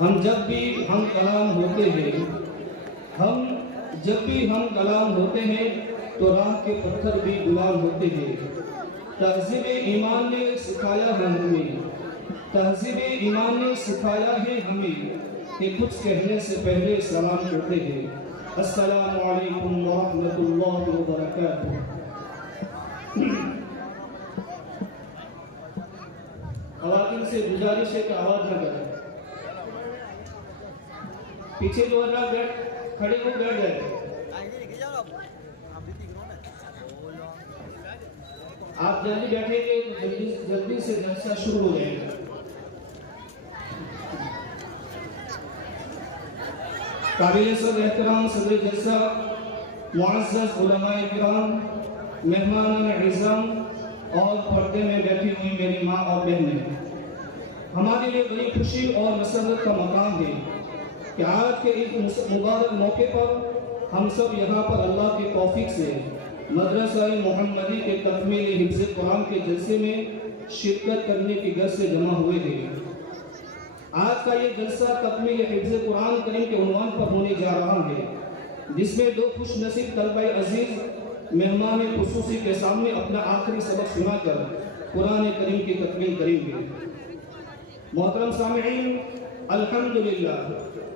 हम जब भी हम कलाम होते हैं तो राह के पत्थर भी गुलाम होते हैं। तहज़ीब ईमान ने सिखाया है हमें कि कुछ कहने से पहले सलाम करते हैं। अस्सलामु अलैकुम व रहमतुल्लाहि व बरकातुहू। ख़वातीन से गुजारिश है कि आवाज़ न करें। पीछे जो लोग खड़े हो बैठ जाए। आप जल्दी बैठेंगे तो जल्दी से जलसा शुरू हो जाएगा। काबिल-ए-सद एहतराम सदर जलसा, मुअज़्ज़ज़ उलमाए किराम, मेहमान इज़्ज़म और पर्दे में बैठी हुई मेरी माँ और बहनें, हमारे लिए बड़ी खुशी और मसरत का मकाम है कि आज के इस मुबारक मौके पर हम सब यहाँ पर अल्लाह के तौफीक से मदरसा-ए-मोहम्मदी के तकमील हिफ्ज़ कुरान के जलसे में शिरकत करने की गर्ज से जमा हुए हैं। आज का ये जलसा तकमील हिफ्ज़ कुरान करीम के उन्वान पर होने जा रहा है, जिसमें दो खुश नसीब तलबा अजीज मेहमान खुसूसी के सामने अपना आखिरी सबक सुनाकर कुरान करीम की तकमील करेंगे। मोहतरम सामिईन, अल्हम्दुलिल्लाह,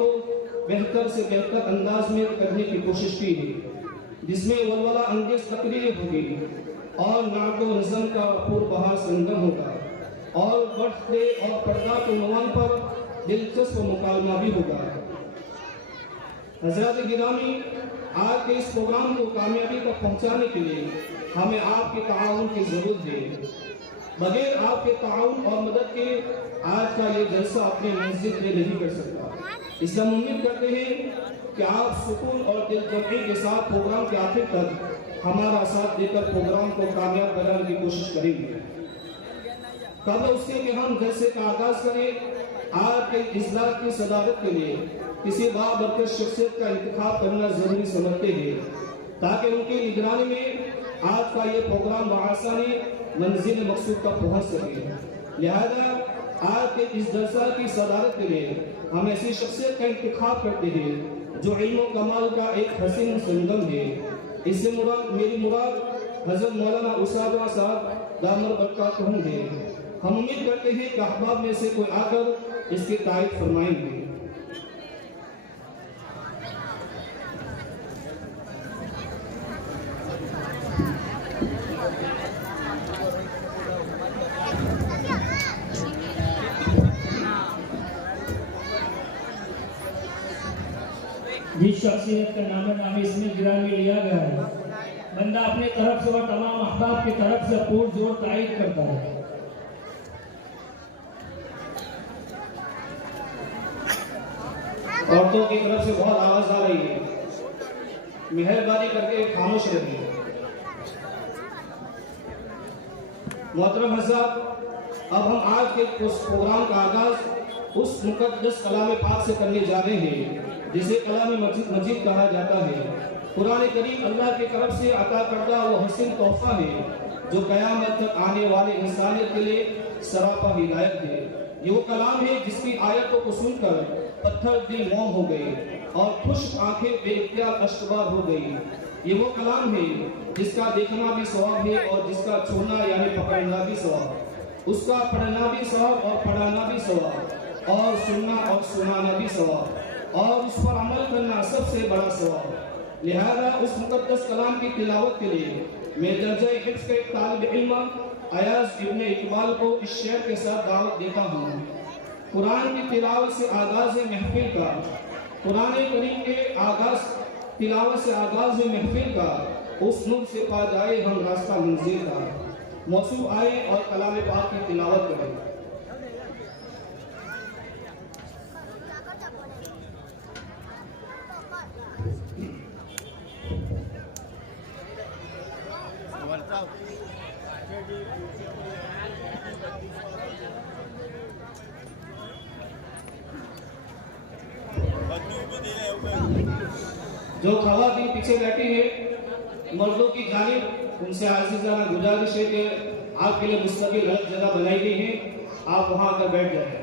को बेहतर से बेहतर अंदाज में करने की कोशिश की है, जिसमें वलवला अंगेज तकरीरें होगी और नात व नज़्म का पुरबहार संगम होगा और बर्थडे और पर्दा के उन्वान पर दिलचस्प मुकालमा भी होगा। हज़रात गिरामी, आज के इस प्रोग्राम को कामयाबी तक पहुँचाने के लिए हमें आपके ताउन की ज़रूरत है। बगैर आपके ताउन और मदद के आज का ये जलसा अपने मंजिल में नहीं कर सकता। इसलिए हम उम्मीद करते हैं कि आप सुकून और दिलजमी के साथ प्रोग्राम के आखिर तक हमारा साथ देकर प्रोग्राम को कामयाब बनाने की कोशिश करेंगे। कबल उसके कि हम जलसे का आगाज करें, आज के इजलास की सदारत के लिए किसी बाबरकत शख्सियत का इंतखाब करना जरूरी समझते हैं, ताकि उनकी निगरानी में आज का ये प्रोग्राम बआसानी मंजिल मकसूद तक पहुँच सके। लिहाजा आज के इस जलसा की सदारत के लिए हम ऐसी शख्सियत का इंतखाब करते हैं जो इल्म व कमाल का एक हसीन संगम है। इससे मेरी मुराद हज़रत मौलाना उसामा साहब दामर बरकातहू है। हम उम्मीद करते हैं कि अहबाब में से कोई आकर इसकी तारीफ फरमाएंगे। जिस शख्सियत का नाम इसमें गिरामी लिया गया है, बंदा अपनी तरफ से व तमाम अहबाब की तरफ से पुरजोर तारीफ करता है। औरतों की तरफ से बहुत आवाज आ रही है, मेहरबानी करके खामोश रहिए। मोहतरम हज़रात, अब हम आज के प्रोग्राम का आगाज उस मुकद्दस कलाम पाक से करने जा रहे हैं जिसे कलाम मजीद कहा जाता है। कुरान करीम अल्लाह की तरफ से अता करदा वो हसीन तोहफा है जो क़यामत तक आने वाले इंसानियत के लिए सरापा हिदायत है। ये वो कलाम है जिसकी आयतों को सुनकर पत्थर दिल मौन हो गए और खुश्क आंखें बेइख्तियार अश्कबार हो गई। ये वो कलाम है जिसका देखना भी सवाब है और जिसका छूना यानी पकड़ना भी सवाब, उसका पढ़ना भी सवाब और पढ़ाना भी सवाब। और सुनना और सुनाना भी सवाब, और उस पर अमल करना सबसे बड़ा सवाब। लिहाजा उस मुक़द्दस कलाम की तिलावत के लिए मैं दर्जा हिफ्ज़ के तालिब इल्म अयाज इब्ने इकबाल को इस शेर के साथ दावत देता हूँ। कुरान की तिलावत से आगाज़ महफिल का, कुरान करीम के तिलावत से आगाज़ महफिल का, उस नूर से पा जाए हम रास्ता मंजिल का। मौसू आए और कलाम पाक की तिलावत करें। जो खवातीन पीछे बैठी है मर्दों की जानिब, उनसे आज़िज़ाना गुजारिश है कि आपके लिए मुस्तकिल अलग जगह बनाई गई है, आप वहां आकर बैठ जाए।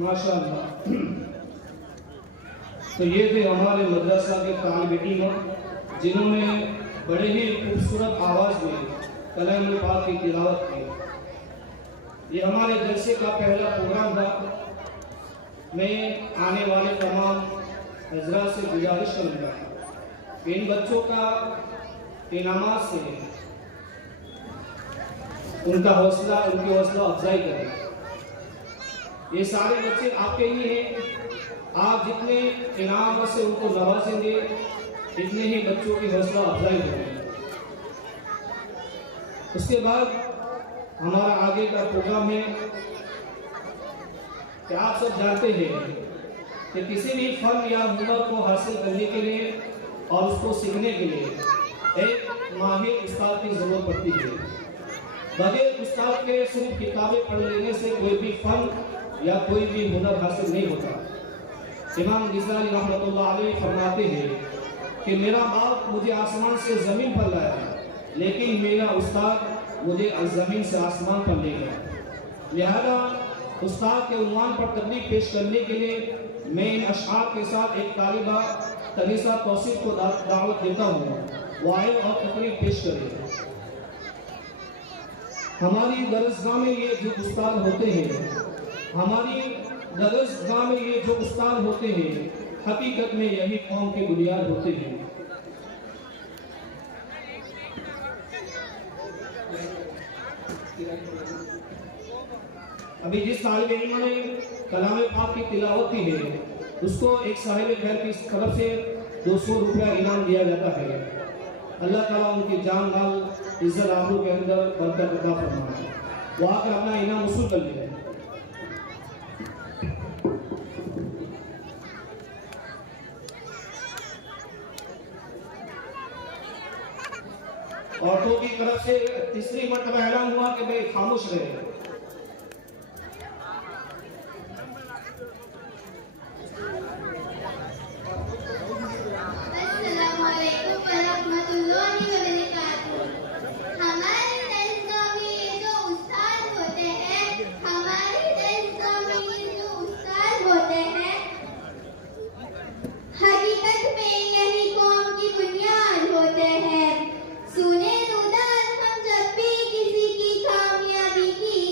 माशाअल्लाह। तो ये थे हमारे मदरसा के तालिब इल्म जिन्होंने बड़े ही खूबसूरत आवाज़ में कलाम पाक की तिलावत की। ये हमारे जलसे का पहला प्रोग्राम था। मैं आने वाले तमाम हजरात से गुजारिश करूँगा कि इन बच्चों का इनामात से उनकी हौसला अफजाई करें। ये सारे बच्चे आपके ही हैं। आप जितने इनाम से उनको नवाजेंगे इतने ही बच्चों की हौसला अफजाई करेंगे। उसके बाद हमारा आगे का प्रोग्राम है कि आप सब जानते हैं कि किसी भी फन या हुनर को हासिल करने के लिए और उसको सीखने के लिए एक माहिर उस्ताद की जरूरत पड़ती है। बगैर उस्ताद के सिर्फ किताबें पढ़ लेने से कोई भी फन या कोई भी हुनर हासिल नहीं होता। इमाम गज़ाली रहमतुल्लाह अलैह फरमाते हैं कि मेरा बाप मुझे आसमान से ज़मीन पर लाया, लेकिन मेरा उस्ताद मुझे ज़मीन से आसमान पर ले गया। लिहाजा उस्ताद के उन्वान पर तकरीर पेश करने के लिए मैं इन अशआर के साथ एक तालिबा तनीसा तौसीफ को दावत देता हूँ, वो आए और तकरीर पेश करें। हमारी दरसगाह में ये जो उस्ताद होते हैं, हमारी दरसगाह में ये जो उस्ताद होते हैं, हकीकत में यही कौम की बुनियाद होते हैं। अभी जिस तालिब इल्म ने कलाम पाक की तिलावत की है, उसको एक साहिब खैर की तरफ से 200 रुपया इनाम दिया जाता है। अल्लाह ताला उनकी जान माल इज्जत आबरू के अंदर बरकत अता फरमाए। वो आकर अपना इनाम वसूल कर ले। औरतों की तरफ से तीसरी मर्तबा ऐलान हुआ कि भाई खामोश रहे। सुने रुदान हम जब भी किसी की कामयाबी की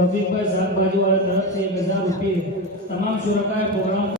तौफीक भाई साहब बाजू वाला तरफ से 1000 रुपये तमाम शुरकाए प्रोग्राम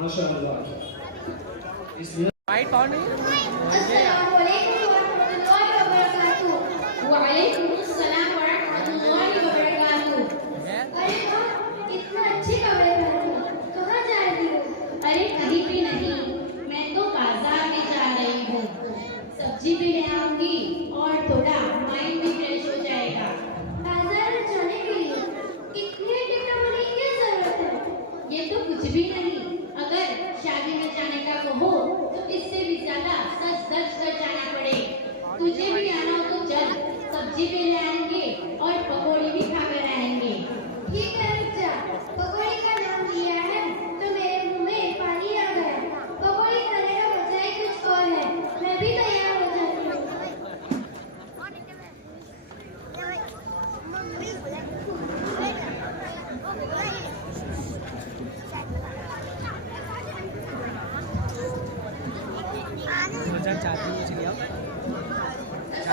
माशाअल्लाह। इसलिए अरे कहीं भी नहीं, मैं तो बाजार में जा रही हूँ। सब्जी भी ले आऊंगी और थोड़ा माइंड भी फ्रेश हो जाएगा। बाजार जाने के लिए कितने टिकट मनी की जरूरत है? ये तो कुछ भी नहीं। अगर शादी में जाने का कहो तो इससे भी ज्यादा सच सच कर जाना पड़े। तुझे भी आना हो तो चल, सब्जी भी ले आएंगे और पकौड़ी भी खा कर आएंगे। ठीक है बच्चा, पकौड़ी का नाम लिया है तो मेरे मुंह में पानी आ गया। पकौड़ी खाने का मजा ही कुछ और है। मैं भी तैयार हो जाती हूँ।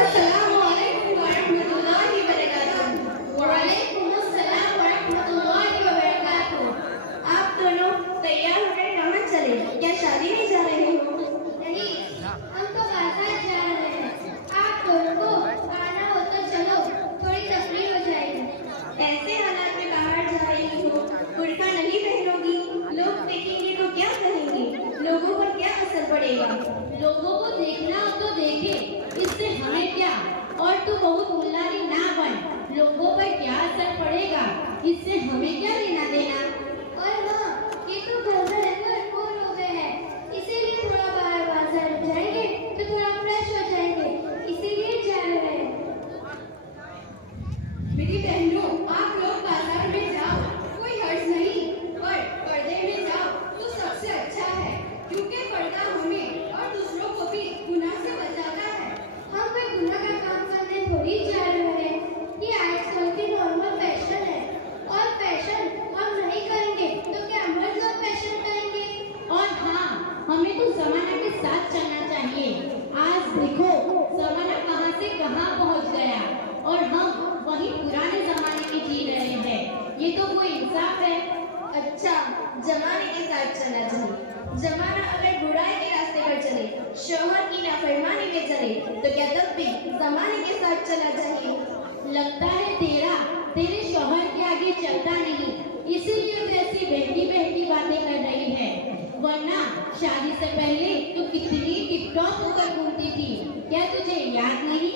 अस्सलामुअलैकुम वरहमतुल्लाहि वबरकातुहू। वालेकुम अस्सलाम वरहमतुल्लाहि वबरकातुहू। आप दोनों तैयार होकर कहाँ चले? क्या शादी में जा रहे हो? नहीं, हम तो बाजार जा रहे हैं। आप दोनों को आना हो तो चलो, थोड़ी तफरीह हो जाएगी। ऐसे हालात में बाहर जा रही हो, बुर्का नहीं पहनोगी, लोग देखेंगे तो क्या कहेंगे? लोगों पर क्या असर पड़ेगा? लोगों को देखना हो तो देखे, इससे हमें क्या? और तू बहुत मुल्लारी ना बन, लोगों पर क्या असर पड़ेगा इससे हमें क्या लेना देना? और हाँ, ये तो घर में रहकर बोर हो गए हैं, इसीलिए थोड़ा बाहर बाजार जाएंगे तो थोड़ा फ्रेश हो जाएंगे, इसीलिए जा रहे हैं। मेरी बहनों, आप लोग बाजार में जाओ, कोई हर्ज नहीं, पर पर्दे में जाओ तो सबसे अच्छा है, क्योंकि पर्दा हमें और दूसरों को भी गुनाह से बचाता है। हम कोई गुनाह का काम करने थोड़ी जा रहे हैं, ये आजकल की नॉर्मल फैशन है, और फैशन हम नहीं करेंगे तो क्या मर्द लोग फैशन करेंगे? और हाँ, हमें तो जमाना के साथ चलना चाहिए। आज देखो जमाना कहाँ से कहाँ पहुँच गया और हम वही पुराने जमाने में जी रहे हैं। ये तो कोई इंसाफ है? अच्छा, जमाने के साथ चलना चाहिए। जमाना अगर बुराई के रास्ते पर चले, शौहर की नाफरमानी में चले, तो क्या तब भी जमाने के साथ चलना चाहिए? लगता है तेरे शौहर के आगे चलता नहीं, इसीलिए तो ऐसी बहकी बहकी बातें कर रही है। वरना शादी से पहले तो कितनी टिप-टॉप होकर घूमती थी, क्या तुझे याद नहीं?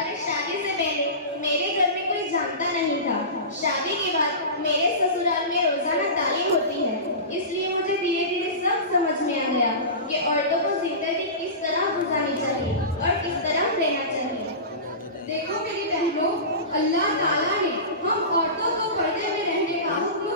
अरे शादी से पहले मेरे घर में कोई जानता नहीं था। शादी के बाद मेरे ससुराल में रोजाना तालीम होती है, इसलिए मुझे धीरे धीरे सब समझ में आ गया कि औरतों को जिंदगी किस तरह गुजारनी चाहिए और किस तरह रहना चाहिए। देखो मेरी बहनों, अल्लाह ताला ने हम औरतों को पर्दे में रहने का हुक्म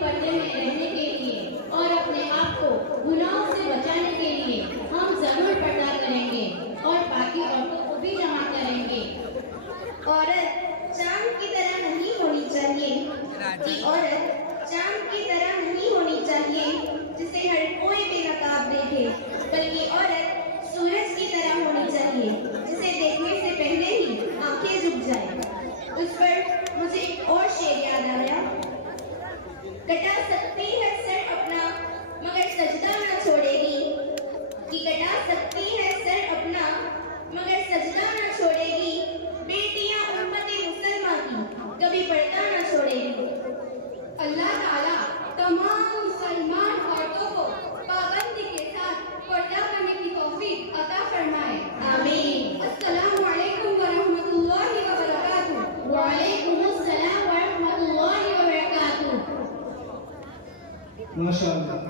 पर्दे में रहने के लिए और अपने आप को गुनाहों से बचाने के लिए हम जरूर पर्दा करेंगे और बाकी औरतों को भी जमा करेंगे। औरत चांद की तरह नहीं होनी चाहिए कि औरत चांद की तरह नहीं होनी चाहिए जिसे हर कोई बेनकाब देखे, बल्कि औरत सूरज की तरह होनी चाहिए जिसे देखने से पहले ही आंखें झुक जाए। उस पर मुझे एक और शेर याद आया। कटा सकती है सर अपना मगर सजदा न छोड़ेगी, कि कटा सकती है सर अपना मगर सजदा न छोड़ेगी, बेटियां उम्मते मुसलमान की कभी पर्दा न छोड़ेगी। अल्लाह ताला तमाम मुसलमान औरतों को पाबंदी के साथ पर्दा करने की तौफीक अता फरमाए। आमीन। अस्सलामु अलैकुम व रहमतुल्लाहि व बरकातुहू। व अलैकुम अस्सलाम व रहमतुल्लाहि व बरकातुहू। माशाअल्लाह।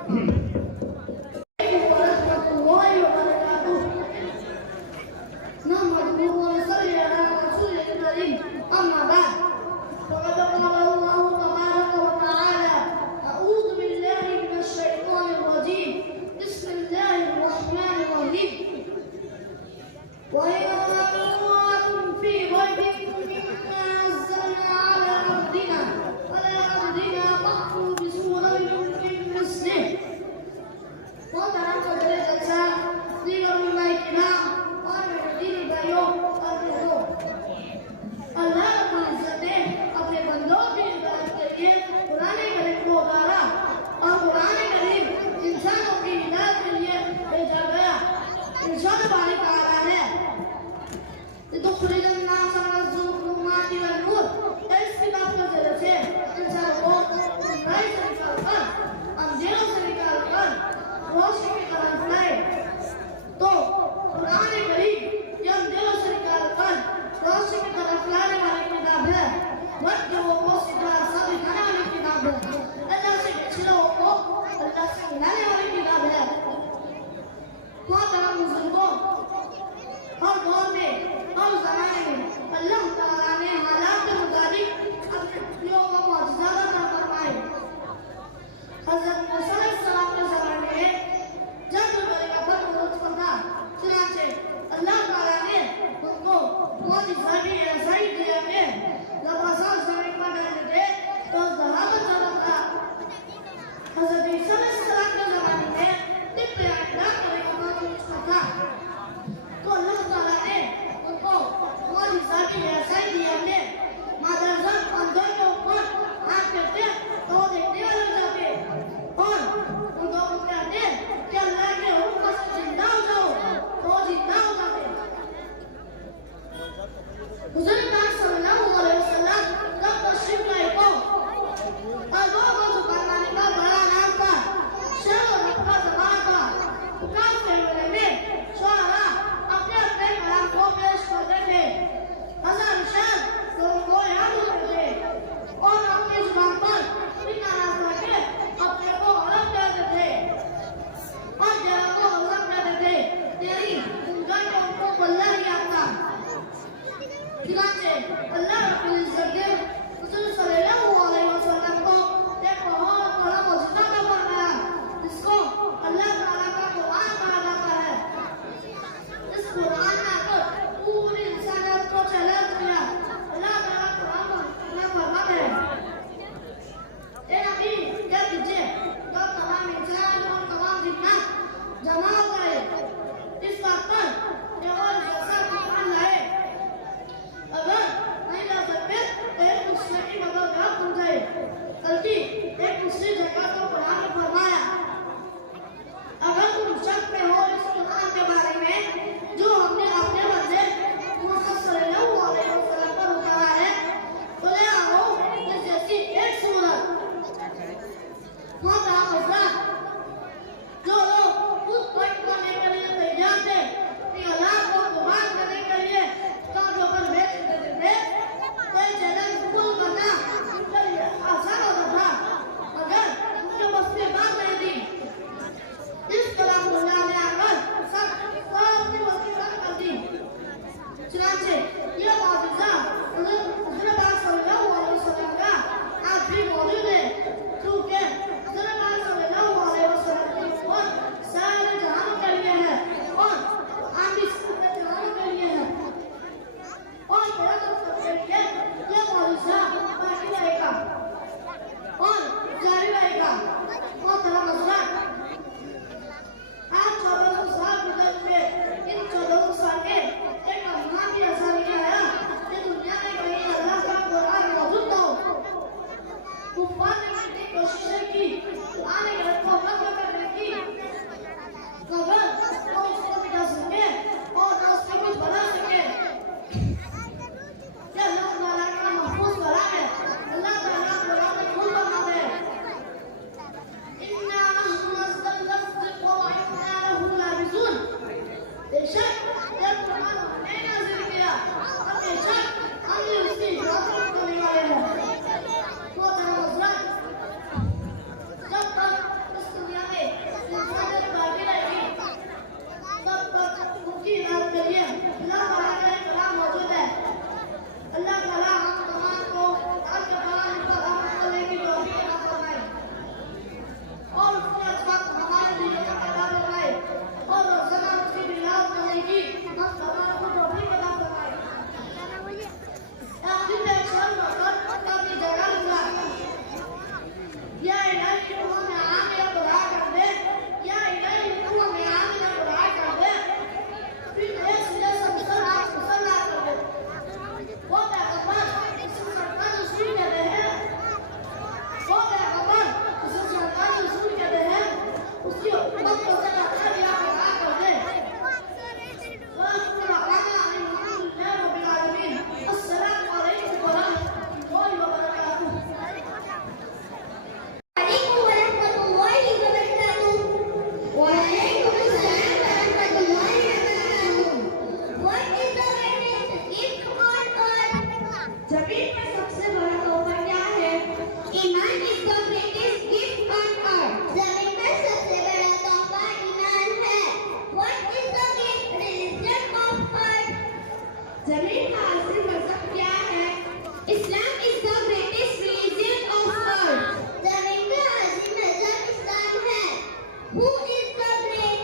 Who is the great?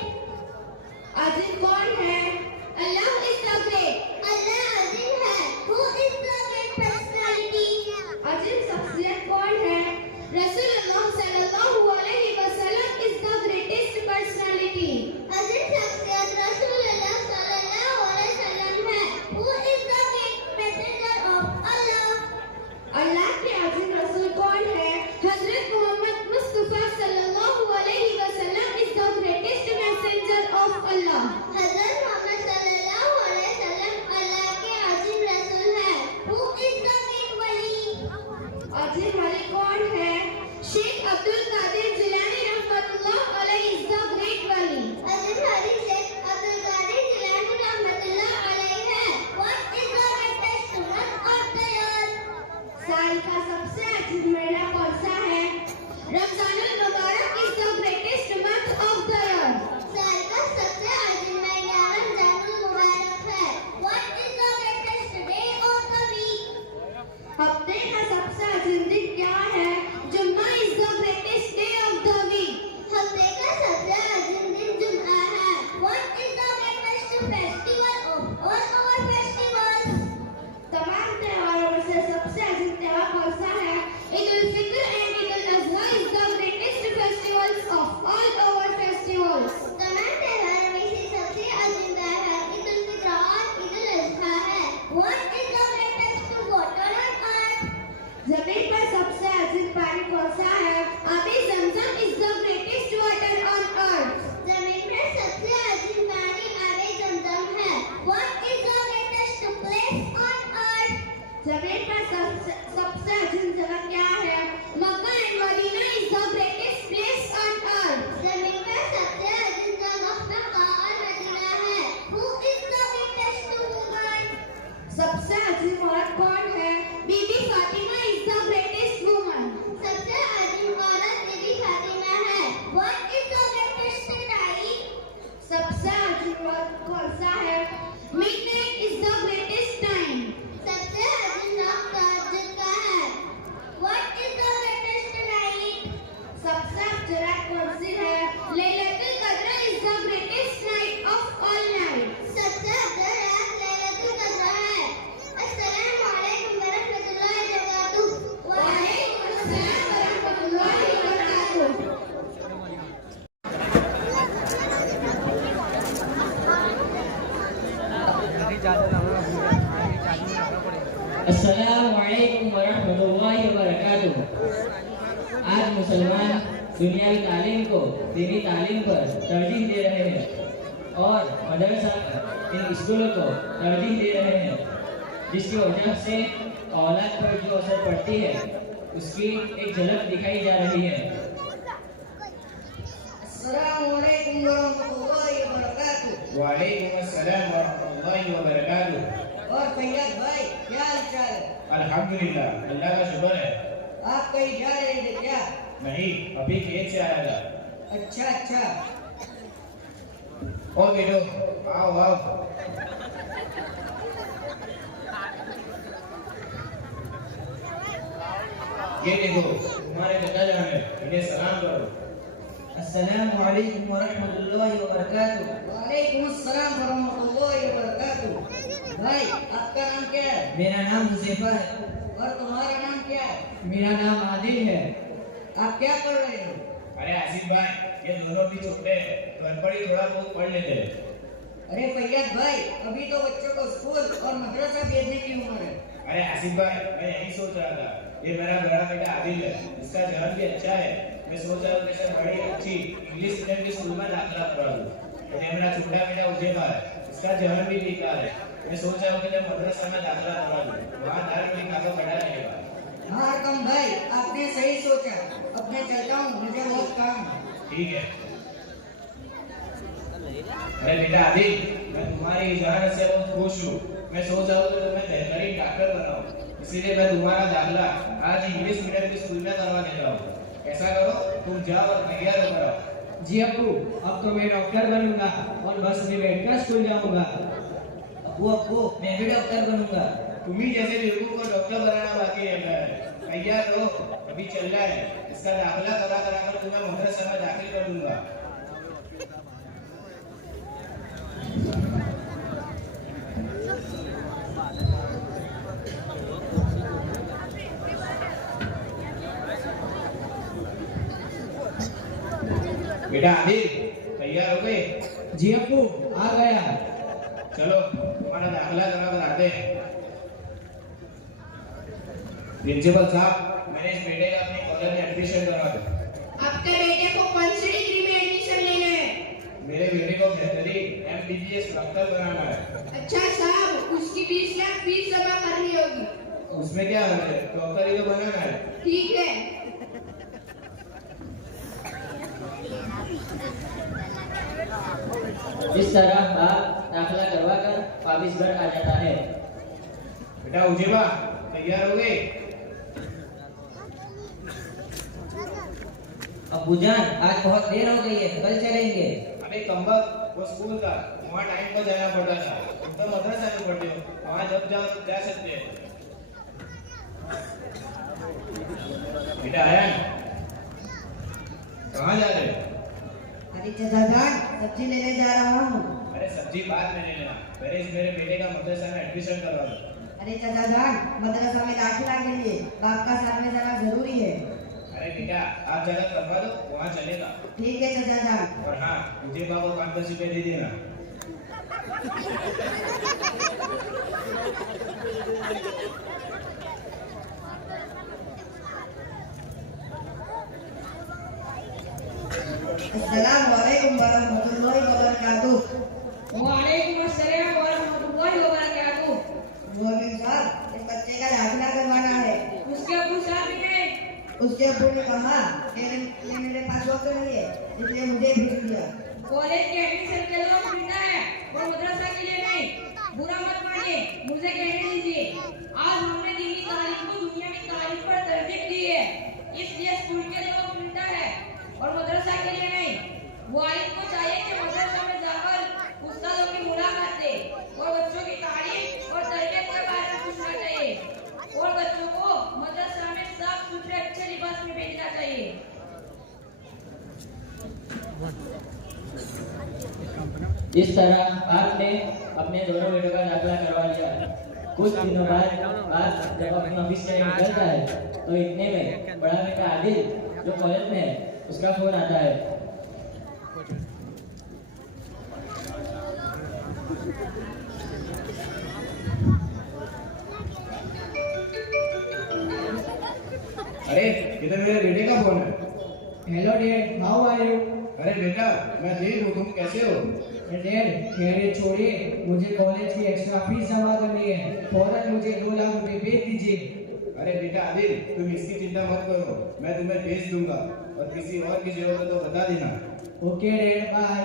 अजीम कौन है? Allah is the great. Allah अजीम है. Who is the great personality? अजीम शख्सियत कौन है? रसूलुल्लाह सल्लल्लाहु अलैहि वसल्लम is the greatest personality. अजीम शख्सियत रसूलुल्लाह सल्लल्लाहु अलैहि वसल्लम है. Who is the great messenger of Allah? अल्लाह के अजीम रसूल कौन है? हजरत मोहम्मद मुस्तफा सल्लल्लाहु अलैहि वसल्लम is the greatest messenger of Allah. हजरत मोहम्मद सल्लल्लाहु अलैहि वसल्लम अल्लाह के अजीम रसूल है. Who is the great वली? अजीम वली कौन है? शेख अब्दुल कादिर जिलानी रहमतुल्लाह अलैहि is the great वली. अजीम वली शेख अब्दुल कादिर जिलानी रहमतुल्लाह अलैहि है. What is the greatest month of the year? साल का सबसे अजीम महीना कौन सा है? रमजानुल मुबारक is the greatest month of the year. साल का सबसे अजीम महीना रमजानुल मुबारक है. What is the greatest day of the week? हफ्ते का सबसे अजीम दिन क्या है? जुम्मा is the greatest day of the week. हफ्ते का सबसे अजीम दिन जुम्मा है. What is the greatest festival of all our festivals? तमाम त्योहारों में से सबसे अजीम त्योहार कौन सा है? Eid ul Fitr and Eid ul Azha is the greatest festivals of all our festivals. तमाम त्योहारों में से सबसे अजीम त्योहार ईद उल फित्र और ईद उल अज़हा है. What is the greatest water on earth? जमीन पर सबसे अजीम पानी कौन सा है? आबे Zamzam is the greatest water on earth. जमीन पर सबसे अजीम पानी आबे ज़मज़म है. What is the greatest place on earth? जमीन पर सबसे अजीम जगह क्या है? Mecca and Medina is the greatest place on earth. जमीन पर सबसे अजीम जगह मक्का और मदीना है. Who is the greatest woman? सबसे अजीम औरत कौन है? बीबी Fatima is the greatest woman. सबसे अजीम औरत बीबी फातिमा है. What is the greatest time? सबसे अजीम वक्त कौन सा है? Midnight is the greatest time. सबसे अजीम वक्त तहज्जुद का है. What is the greatest night? सबसे अफजल रात कौन सी है? लैलतुल कद्र is the greatest night of all nights. सबसे अफजल रात लैलतुल कद्र है. अस्सलामु अलैकुम व रहमतुल्लाहि व बरकातुहू. व अलैकुम अस्सलाम व रहमतुल्लाहि व बरकातुहू. अस्सलामुअलैकुम वरहमतुल्लाहि वबरकातुहू। आज मुसलमान दुनियावी तालीम को दीनी तालीम पर तरजीह दे रहे हैं और मदरसा इन स्कूलों को तरजीह दे रहे हैं, जिसकी वजह से औलाद पर जो असर पड़ती है उसकी एक झलक दिखाई जा रही है। अस्सलामुअलैकुम वरहमतुल्लाहि वबरकातुहू। वालेकुम अस्सलाम वरहमतुल्लाहि वबरकातुह। और फैयाज भाई क्या हाल चाल है? अल्हम्दुलिल्लाह, अल्लाह का शुक्र है। आप कहीं जा रहे थे क्या? नहीं, अभी खेत से आया था। अच्छा अच्छा। ओ बेटो, आओ आओ। ये देखो, तुम्हारे चचा जान है, इन्हें सलाम करो। अस्सलामु अलैकुम वरहमतुल्लाहि वबरकातुहू। वालेकुम अस्सलाम वरहमतुल्लाहि वबरकातुहू। भाई आपका नाम क्या है? मेरा नाम हुज़ैफा है। और तुम्हारा नाम क्या है? मेरा नाम आदिल है। आप क्या कर रहे हो? अरे आसिफ भाई, ये दोनों भी छोटे हैं, तो अनपढ़ ही थोड़ा बहुत पढ़ लेते हैं। अरे फैयाज भाई, अभी तो बच्चों को स्कूल और मदरसा भेजने की उम्र है। अरे आसिफ भाई, मैं यही सोच रहा था, ये मेरा बड़ा बेटा आदिल है, इसका जहन भी अच्छा है। मैं सोच रहा हूँ कि इसे बड़ी अच्छी इंग्लिश मीडियम के स्कूल में दाखिला करवा दूँ। और ये मेरा छोटा बेटा हुज़ैफा है, इसका जहन भी बेकार है। मैं सोच रहा हूँ कि जब मदरसा में दाखिला करवा दूँ, वहाँ दारुल इल्म का बड़ा रहेगा। हाँ कम भाई, आपने सही सोचा। अब मैं चलता हूँ, मुझे बहुत काम है। ठीक है। अरे बेटा आदिल, मैं तुम्हारी जहन से बहुत खुश हूँ। मैं सोच रहा हूँ कि तुम्हें बेहतरीन डॉक्टर बनाऊँ, इसीलिए मैं तुम्हारा दाखिला आज इंग्लिश मीडियम के स्कूल में करवा देता हूँ। ऐसा करो, तुम जाओ और तैयार हो कराओ। जी अब्बू, अब तो मैं डॉक्टर बनूंगा और बस में बैठकर स्कूल जाऊंगा। अब्बू मैं भी डॉक्टर बनूंगा। तुम्ही जैसे बेवकूफ को डॉक्टर बनाना बाकी रहता है। तैयार रहो, अभी चल रहा है। इसका दाखिला करा कर तुम्हें मदरसा में दाखिल कर दूंगा। बेटा आदिल तैयार हो गए? जी अब्बू आ गया। चलो तुम्हारा दाखिला करा कर आते हैं। प्रिंसिपल साहब, मैंने इस बेटे का अपने कॉलेज में एडमिशन करा दो। आपके बेटे को कौन सी डिग्री में एडमिशन लेना है? मेरे बेटे को बेहतरीन MBBS डॉक्टर बनाना है। अच्छा साहब, उसकी 20 लाख फीस जमा करनी होगी। उसमें क्या है, डॉक्टर ही तो बनाना है। ठीक है। इस तरह बाप दाखिला करवा कर वापिस घर आ जाता है। बेटा उजेबा तैयार हो गए? अब्बूजान आज बहुत देर हो गई है, कल चलेंगे। अबे कमबख्त, वो स्कूल था, वहाँ टाइम पर जाना पड़ता था। तुम तो मदरसा में पढ़ते हो, वहाँ जब जाओ तब जा सकते हैं। बेटा आयन, कहाँ जा रहे हो? अरे चाचा जान, सब्जी लेने जा रहा हूँ। अरे सब्जी बाद में ले लेना, पहले इस मेरे बेटे का मदरसा में एडमिशन करवा दो। अरे चाचा जान, मदरसा में दाखिला के लिए बाप का साथ में जाना जरूरी है। अरे बेटा आप जगह करवा दो, वहाँ चलेगा। ठीक है चाचा जान। और हाँ, मुझे बाबू 5-10 रुपए दे देना। अस्सलामुअलैकुम वरहमतुल्लाहि वबरकातुह। वालेकुम अस्सलाम वरहमतुल्लाहि वबरकातुह। मौलवी साहब, इस बच्चे का दाखिला करवाना है। उसके अब्बू साहब भी नहीं। उसके अब्बू ने कहा कि ये मेरे पास वक्त नहीं है, इसलिए मुझे भेज दिया। कॉलेज के एडमिशन के लिए मिलता है और मदरसा के लिए नहीं। बुरा मत मानिए, मुझे कहने दीजिए। आज हमने दीनी तालीम को दुनिया की तालीम पर तरजीह दी है, इसलिए स्कूल के लिए वक्त मिलता है और मदरसा के लिए नहीं। वालिद को चाहिए कि मदरसा में जाकर उस्तादों की मुलाकात दे और बच्चों की तालीम और तरबियत के बारे में पूछना चाहिए और बच्चों को मदरसा में साफ सुथरे अच्छे लिबास में भेजना चाहिए। इस तरह आपने अपने दोनों बेटों का दाखिला करवा लिया। कुछ दिनों बाद जब अपने ऑफिस से निकलता है तो इतने में बड़ा बेटा आदिल जो कॉलेज में है उसका फोन आता है। अरे ये तो मेरे बेटे का फोन है। Hello dad, how are you? अरे बेटा मैं ठीक हूँ, तुम कैसे हो? डैड खैरियत छोड़िए, मुझे कॉलेज की एक्स्ट्रा फीस जमा करनी है। फौरन मुझे 2 लाख रुपए भेज दीजिए। अरे बेटा आदिल, तुम इसकी चिंता मत करो, मैं तुम्हें भेज दूंगा और किसी और की जरूरत हो तो बता देना। Okay dad, bye.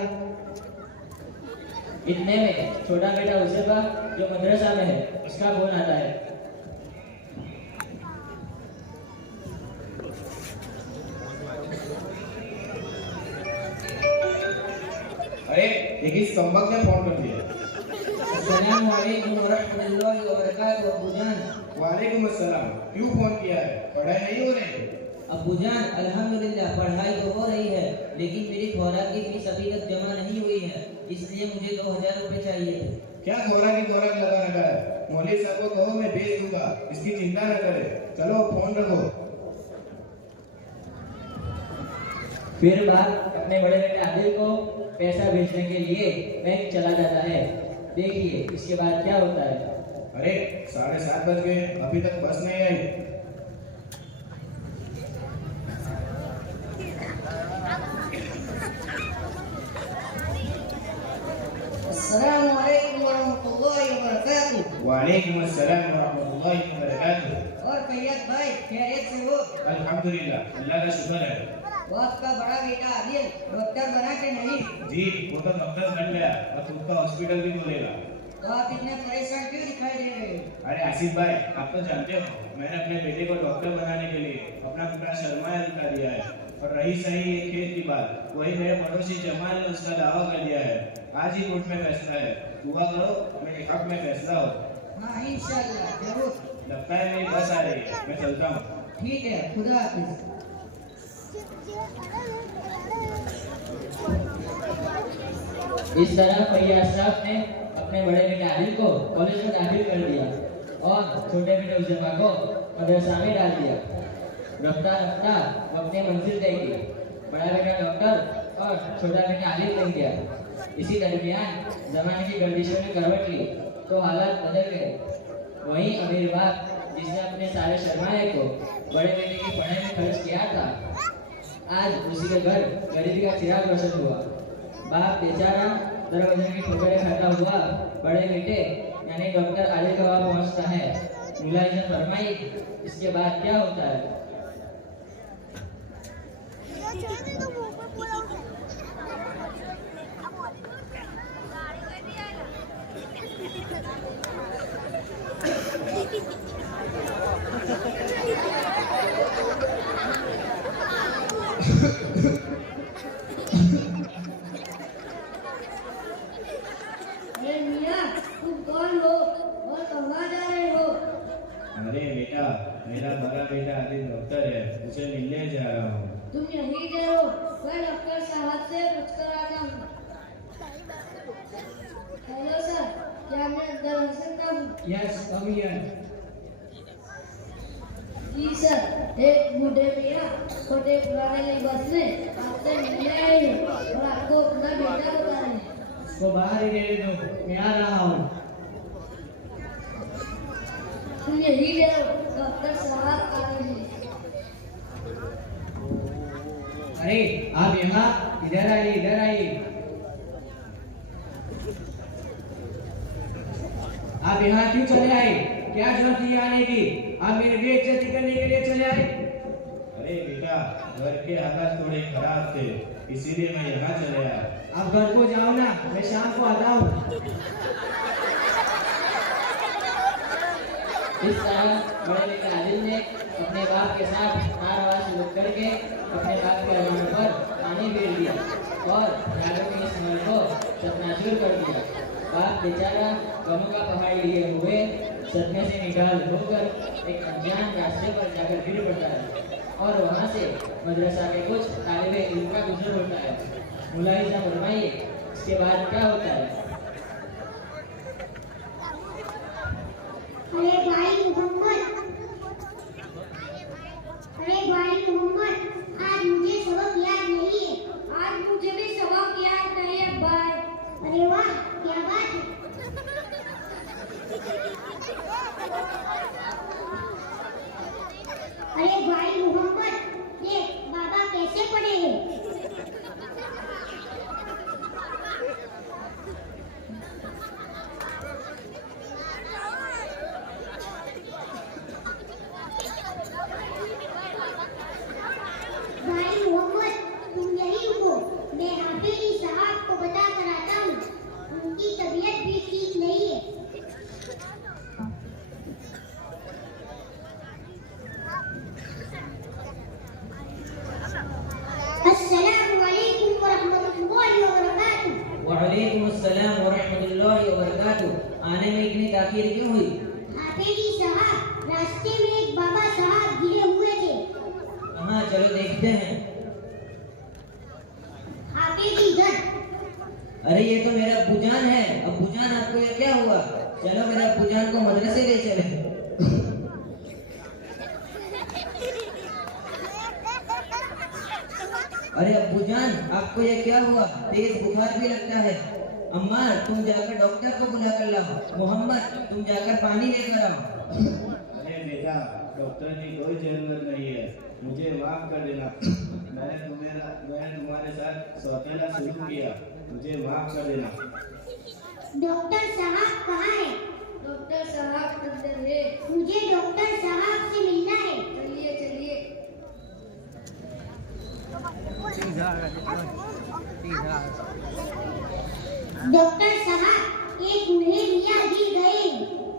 इतने में छोटा बेटा उसेबा जो मदरसा में है उसका फोन आता है। अरे एक इस कमबख्त ने फोन कर दिया। अस्सलाम वालेकुम वरहमतुल्लाहि वबरकातुह। अब्बूजान। वालेकुम अस्सलाम, क्यों फोन किया है? पढ़ाई नहीं हो रही? अब्बूजान अल्हम्दुलिल्लाह पढ़ाई तो हो रही है, लेकिन मेरी खोराक की फीस अभी तक जमा नहीं हुई है, इसलिए मुझे 2000 रुपए चाहिए थे। क्या खोराक की खोराक लगा रखा है? मौलवी साहब को कहो मैं भेज दूंगा, इसकी चिंता न करे। चलो फोन रखो। फिर बाप अपने बड़े बेटे आदिल को पैसा भेजने के लिए बैंक चला जाता है। देखिए इसके बाद क्या होता है। अरे 7:30 बज गए, अभी तक बस नहीं आई। अस्सलामुअलैकुम वरहमतुल्लाहि वबरकातुह। वालेकुम अस्सलाम वरहमतुल्लाहि वबरकातुह। और तैयब भाई खैरियत से हो? अल्हम्दुलिल्लाह, अल्लाह का शुक्र है। वो आपका बड़ा बेटा आदिल डॉक्टर बना के नहीं? जी वो तो डॉक्टर बन गया और खुद का हॉस्पिटल भी खोलेगा। तो आप इतने परेशान क्यों दिखाई दे रहे हो? अरे आसिफ भाई, आप तो जानते हो मैंने अपने बेटे को डॉक्टर बनाने के लिए अपना पूरा सरमाया लुटा दिया है। और रही सही एक खेत की बात, वही मेरे पड़ोसी जमाल ने उसका दावा कर दिया है। आज ही कोर्ट में फैसला है, दुआ करो मेरे हक में फैसला हो। हाँ इंशाल्लाह जरूर। लगता है मेरी बस आ रही है, मैं चलता हूँ। ठीक है, खुदा हाफिज। इस तरह फैया अशरफ ने अपने बड़े बेटे आदिल को कॉलेज में दाखिल कर दिया और छोटे बेटे उसेबा को मदरसा में डाल दिया। रफ्ता रफ्ता वो अपनी मंजिल तय की। बड़ा बेटा डॉक्टर और छोटा बेटा आलिम बन गया। इसी दरमियान जमाने की गर्दिशों ने करवट ली तो हालात बदल गए। वहीं अमीर बाप जिसने अपने सारे सरमाए को बड़े बेटे की पढ़ाई में खर्च किया था, आज उसी के घर गरीबी का चिराग रोशन हुआ। बाप बेचारा दरवाजे की ठोकरें खाता हुआ बड़े बेटे यानी डॉक्टर आलिम के पास पहुंचता है। मुलाहिजा फरमाई इसके बाद क्या होता है। अरे मियाँ, तुम कौन हो और कहाँ जा रहे हो? अरे बेटा, मेरा बड़ा बेटा आदिल डॉक्टर है, उसे मिलने जा रहा हूँ। तुम यहीं ठहरो, मैं डॉक्टर साहब से पूछ कर आता हूँ। हेलो सर, क्या मैं अंदर आ सकता हूँ? Yes, come here. जी सर, एक बूढ़े मियाँ छोटे पुराने लिबास में आपसे मिलने आए हैं और आपको अपना बेटा बता रहे हैं। उसको बाहर ही रहने दो, मैं आ रहा हूँ। तुम यहीं ठहरो, डॉक्टर साहब आ रहे हैं। अरे आप यहाँ इधर आइए, इधर आइए। आप यहाँ क्यों चले आए? क्या जरूरत थी आने की? आप मेरी बेइज्जती करने के लिए चले आए? अरे बेटा, घर के हालात थोड़े खराब थे, इसीलिए मैं यहाँ चले आया। आप घर को जाओ ना, मैं शाम को आता हूँ। इस तरह बड़े बेटे आदिल ने अपने बाप के साथ नारवा सलूक करके अपने बाप के अरमानों पर पानी फेर दिया और राजा के इस महल को चकनाचूर कर दिया। बाप बेचारा गमों का पहाड़ लिए हुए सदमे से निकाल होकर एक अनजान रास्ते पर जाकर गिर पड़ता है और वहाँ से मदरसा के कुछ तालिबे इल्म का गुजर होता है। मुलाहिजा फरमाइए इसके बाद क्या होता है। अरे भाई मोहम्मद, आज मुझे सबक याद नहीं है। आज मुझे भी सबक याद नहीं है भाई। अरे वाह, क्या बात है। अरे भाई मोहम्मद, देख बाबा कैसे पढ़े हैं। भाई मोहम्मद, तुम यही रुको, मैं हाफिज साहब को बता कर आता हूँ। उनकी तबीयत भी ठीक नहीं है। अस्सलामु अलैकुम वरहमतुल्लाहि वबरकातुहू। वालेकुम अस्सलाम वरहमतुल्लाहि वबरकातुहू। आने में इतनी ताखीर क्यों हुई? हाफिज साहब, रास्ते में एक बाबा साहब गिरे हुए थे। हाँ, चलो देखते हैं। हाफिज इधर। अरे ये तो मेरा अब्बूजान है। अब्बूजान, आपको ये क्या हुआ? चलो मेरे अब्बूजान को मदरसे ले चले। अरे अब्बूजान, आपको ये क्या हुआ? तेज बुखार भी लगता है। अम्मा, तुम जाकर डॉक्टर को बुला कर लाओ। मोहम्मद, तुम जाकर पानी लेकर आओ। अरे बेटा, डॉक्टर की कोई जरूरत नहीं है, मुझे माफ कर देना। मैंने तुम्हारे साथ सौतेला शुरू किया, मुझे माफ कर देना। डॉक्टर साहब कहाँ है? डॉक्टर साहब अंदर है। मुझे डॉक्टर साहब से मिलना है। चलिए चलिए। डॉक्टर साहब, एक बूढ़े मियाँ गिर गए।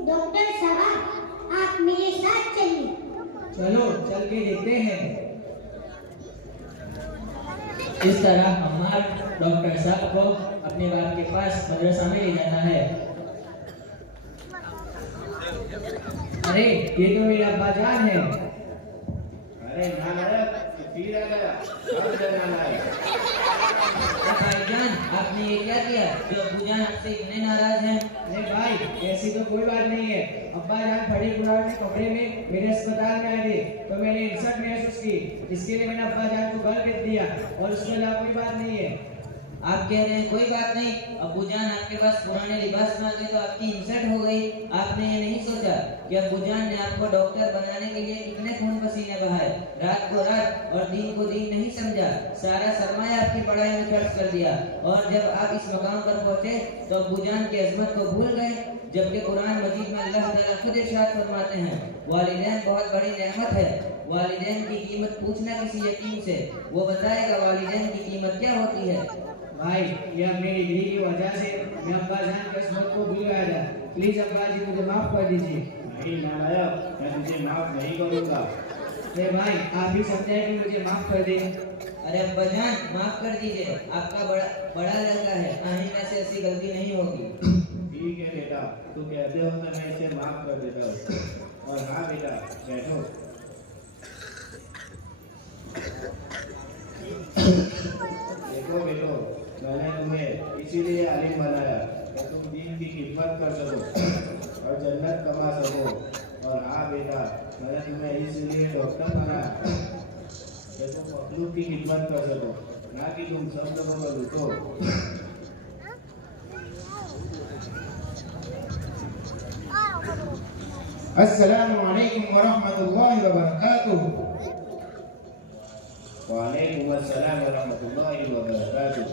डॉक्टर साहब, आप मेरे साथ चलिए। चलो चल के देखते हैं। इस तरह हमार डॉक्टर साहब को अपने बाप के पास मदरसा में ले जाता है। अरे ये तो मेरा अब्बाजान है। अरे नाना, फिर आ गया। अब नाना है। भाईजान, आपने ये क्या किया जो अब्बूजान आपसे इतने नाराज हैं? अरे भाई, ऐसी तो कोई बात नहीं है। अब्बाजान बड़े पुराने कपड़े में मेरे अस्पताल में आए थे तो मैंने इंसल्ट महसूस की, इसके लिए मैंने अब्बाजान को घर भेज दिया और उसके अलावा कोई बात नहीं है। आप कह रहे हैं कोई बात नहीं, अब्बूजान आपके पास पुराने लिबास में आ गए तो आपकी इंसल्ट हो गई। आपने ये नहीं सोचा कि अब्बूजान ने आपको डॉक्टर बनाने के लिए कितने खून पसीने बहाए, रात को रात और दिन को दिन नहीं समझा, सारा सरमाया आपकी पढ़ाई में खर्च कर दिया, और जब आप इस मकाम पर पहुंचे तो अब्बूजान की अजमत को भूल गए। जबकि कुरान मजीद में अल्लाह ताला खुद इरशाद फरमाते हैं, वालिदैन बहुत बड़ी नेमत है, वालिदैन की कीमत पूछना किसी यतीम से, वो बताएगा वालिदैन की कीमत क्या होती है। भाई, ये अपनी डिग्री की वजह से मैं अब्बा जान के इस वक्त को भूल गया था। प्लीज अब्बा जी मुझे माफ कर दीजिए। नहीं नालायक, मैं तुझे माफ नहीं करूंगा। अरे भाई, आप ही समझाए कि मुझे माफ कर दे। अरे अब्बा जान माफ कर दीजिए, आपका बड़ा लड़का है, आइंदा से ऐसी गलती नहीं होगी। ठीक है बेटा, तू कहते हो तो मैं इसे माफ कर देता हूँ। और हाँ बेटा, बैठो। देखो बेटो, मैंने तुम्हें इसीलिए आलिम बनाया कि तुम दीन की खिदमत कर सको और जन्नत कमा सको। और हाँ बेटा, मैंने तुम्हें इसीलिए डॉक्टर बनाया कि तुम मखलूक की खिदमत कर सको, ना कि तुम सब लोगों को लूटो। अस्सलामु अलैकुम वरहमतुल्लाहि वबरकातुहू। वालेकुम अस्सलाम वरहमतुल्लाहि वबरकातुहू।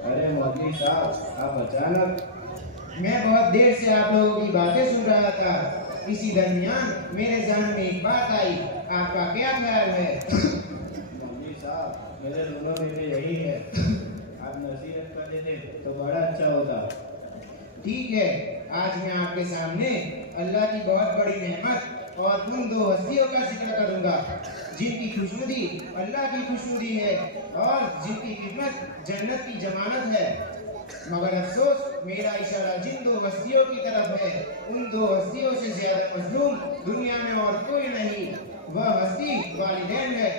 अरे मौलवी साहब, आप अचानक? मैं बहुत देर से आप लोगों की बातें सुन रहा था, इसी दरमियान मेरे ज़हन में एक बात आई, आपका क्या ख्याल है? मौलवी साहब, मेरे दोनों बेटे यही है, आप नसीहत कर देते तो बड़ा अच्छा होता। ठीक है, आज मैं आपके सामने अल्लाह की बहुत बड़ी नेमत और उन दो हस्तियों का जिक्र करूंगा जिनकी खुशनुदी अल्लाह की खुशनुदी है और जिनकी खिदमत जन्नत की जमानत है। मगर अफसोस, मेरा इशारा जिन दो हस्तियों की तरफ है, उन दो हस्तियों से ज्यादा मजलूम दुनिया में और कोई नहीं। वह हस्ती वालिदैन है।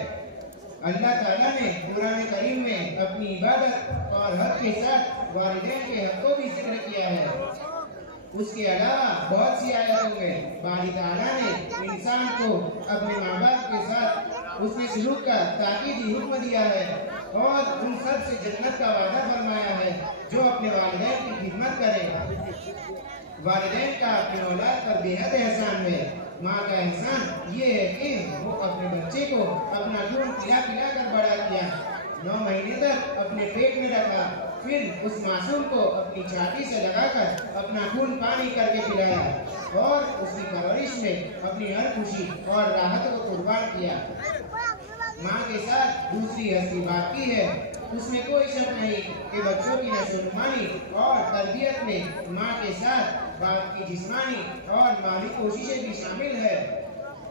अल्लाह ताला ने कुरान करीम में अपनी इबादत और हक के साथ वालिदैन के हक को भी जिक्र किया है। उसके अलावा बहुत सी आयतों में बारी ताला ने इंसान को अपने माँ बाप के साथ उसने सलूक का ताकीदी हुक्म दिया है और उन सब से जन्नत का वादा फरमाया है जो अपने वालिदैन की खिदमत करे। वालिदैन का अपने औलाद पर बेहद एहसान है। माँ का एहसान ये है कि वो अपने बच्चे को अपना दूध पिला पिला कर बड़ा किया, 9 महीने तक अपने पेट में रखा, फिर उस मासूम को अपनी छाती से लगाकर अपना खून पानी करके पिलाया और उसकी परवरिश में अपनी हर खुशी और राहत को कुर्बान किया। माँ के साथ दूसरी हस्ती बाकी है, उसमें कोई शक नहीं कि बच्चों की नशोनुमानी और तरबियत में माँ के साथ बाप की जिस्मानी और माली कोशिशें भी शामिल है।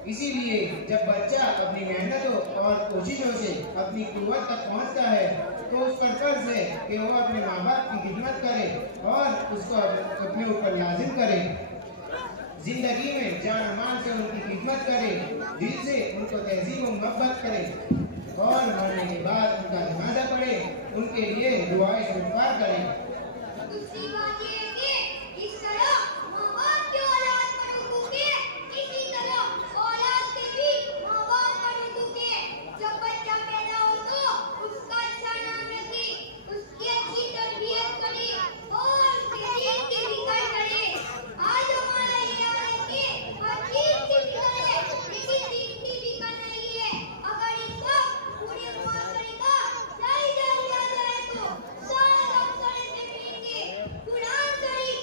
इसीलिए जब बच्चा अपनी मेहनतों और कोशिशों से अपनी कुव्वत तक पहुंचता है तो उस पर फर्ज है कि वो अपने माँ बाप की खिदमत करे और उसको अपने ऊपर लाजिम करे। जिंदगी में जान माल से उनकी खिदमत करे, दिल से उनको तहजीब और मोहब्बत करे और मरने के बाद उनका जनाजा पढ़े, उनके लिए दुआएं इस्तग़फ़ार करे। दूसरी बात ये है कि इस तरह माँ बाप की औलाद पर रुकूके, इसी तरह औलाद से भी माँ बाप पर रुकूके। जब बच्चा पैदा हो तो उसका अच्छा नाम रखे, उसकी अच्छी तरबियत करे और उसके दीन की फिक्र करे। आज हमारा ये हाल है कि हर चीज की फिक्र है लेकिन दीन की फिक्र नहीं है। अगर इस वक्त पूरे मुआशरे का जायजा लिया जाए तो सारा सब सड़े से मिलेंगे। कुरान शरीफ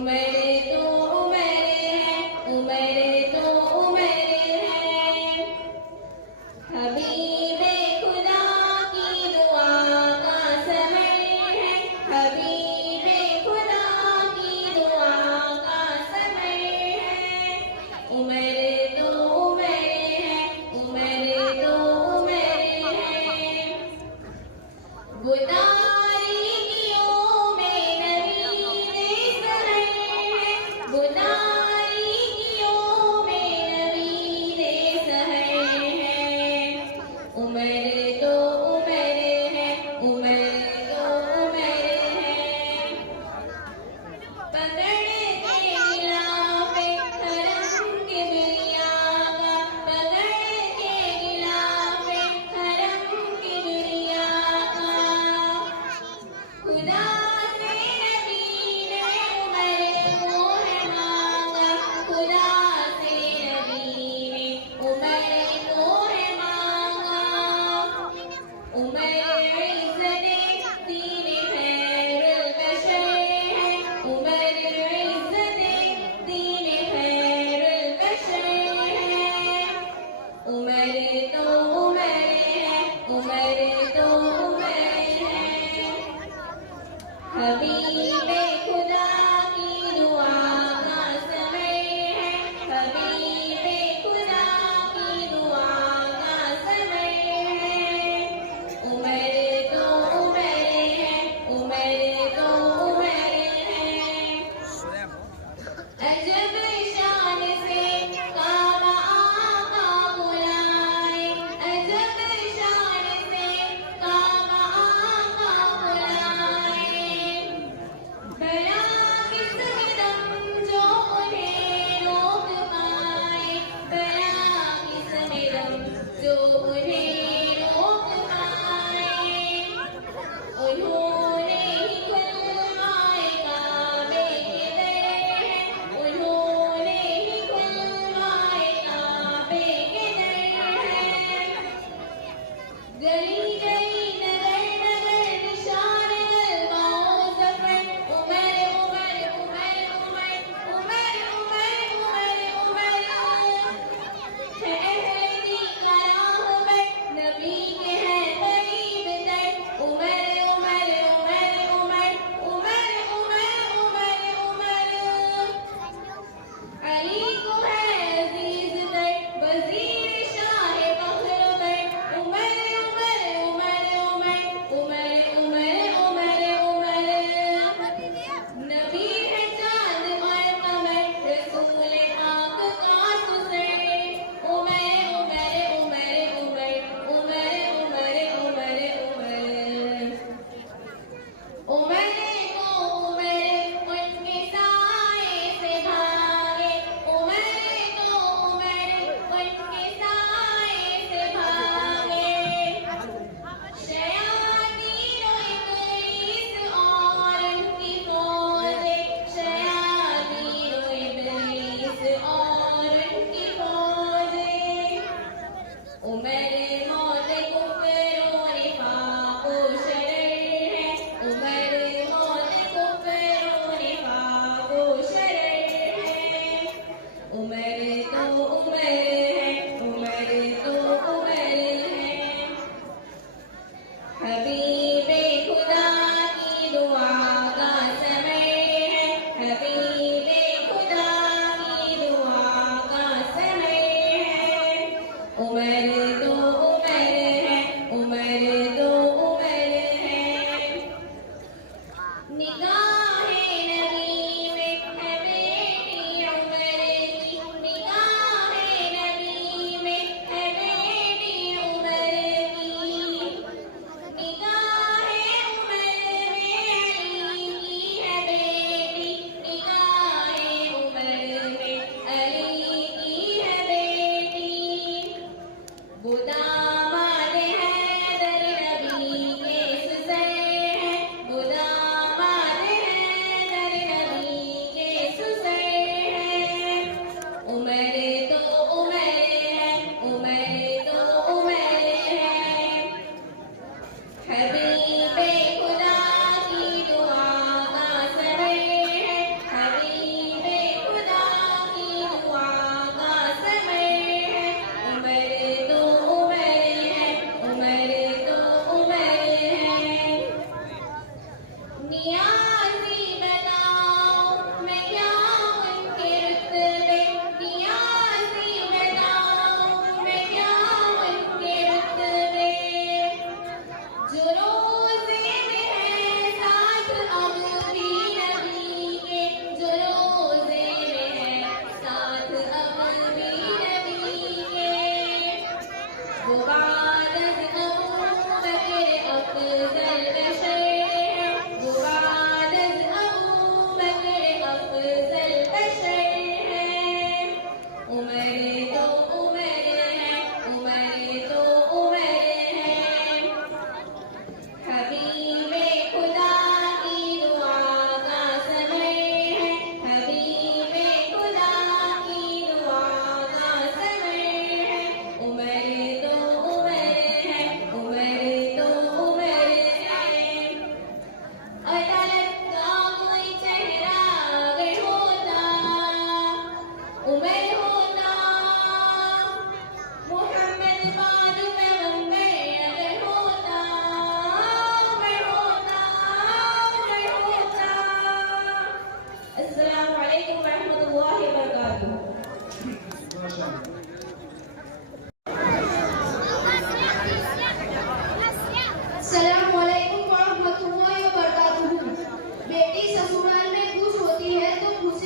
उम्र तो उम्र है, उम्र तो उम्र है। हबीबे खुदा की दुआ का समय है, हबीबे खुदा की दुआ का समय है। उम्र तो उम्र है, उम्र तो उम्र है। गुदारी की में नवीन सहर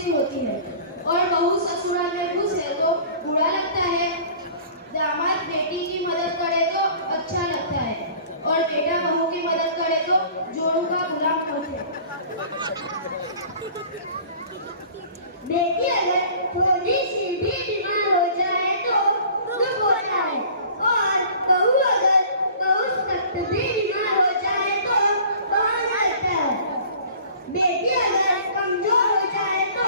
खुशी होती है। और बहू ससुराल में खुश है तो बुरा लगता है। दामाद बेटी की मदद करे तो अच्छा लगता है और बेटा बहू की मदद करे तो जोड़ों का गुलाम होते। बेटी अगर थोड़ी सी भी बीमार हो जाए तो दुख होता है और बहू अगर बहुत सख्त भी बीमार हो जाए तो बहाना लगता है। बेटी अगर कमजोर हो जाए तो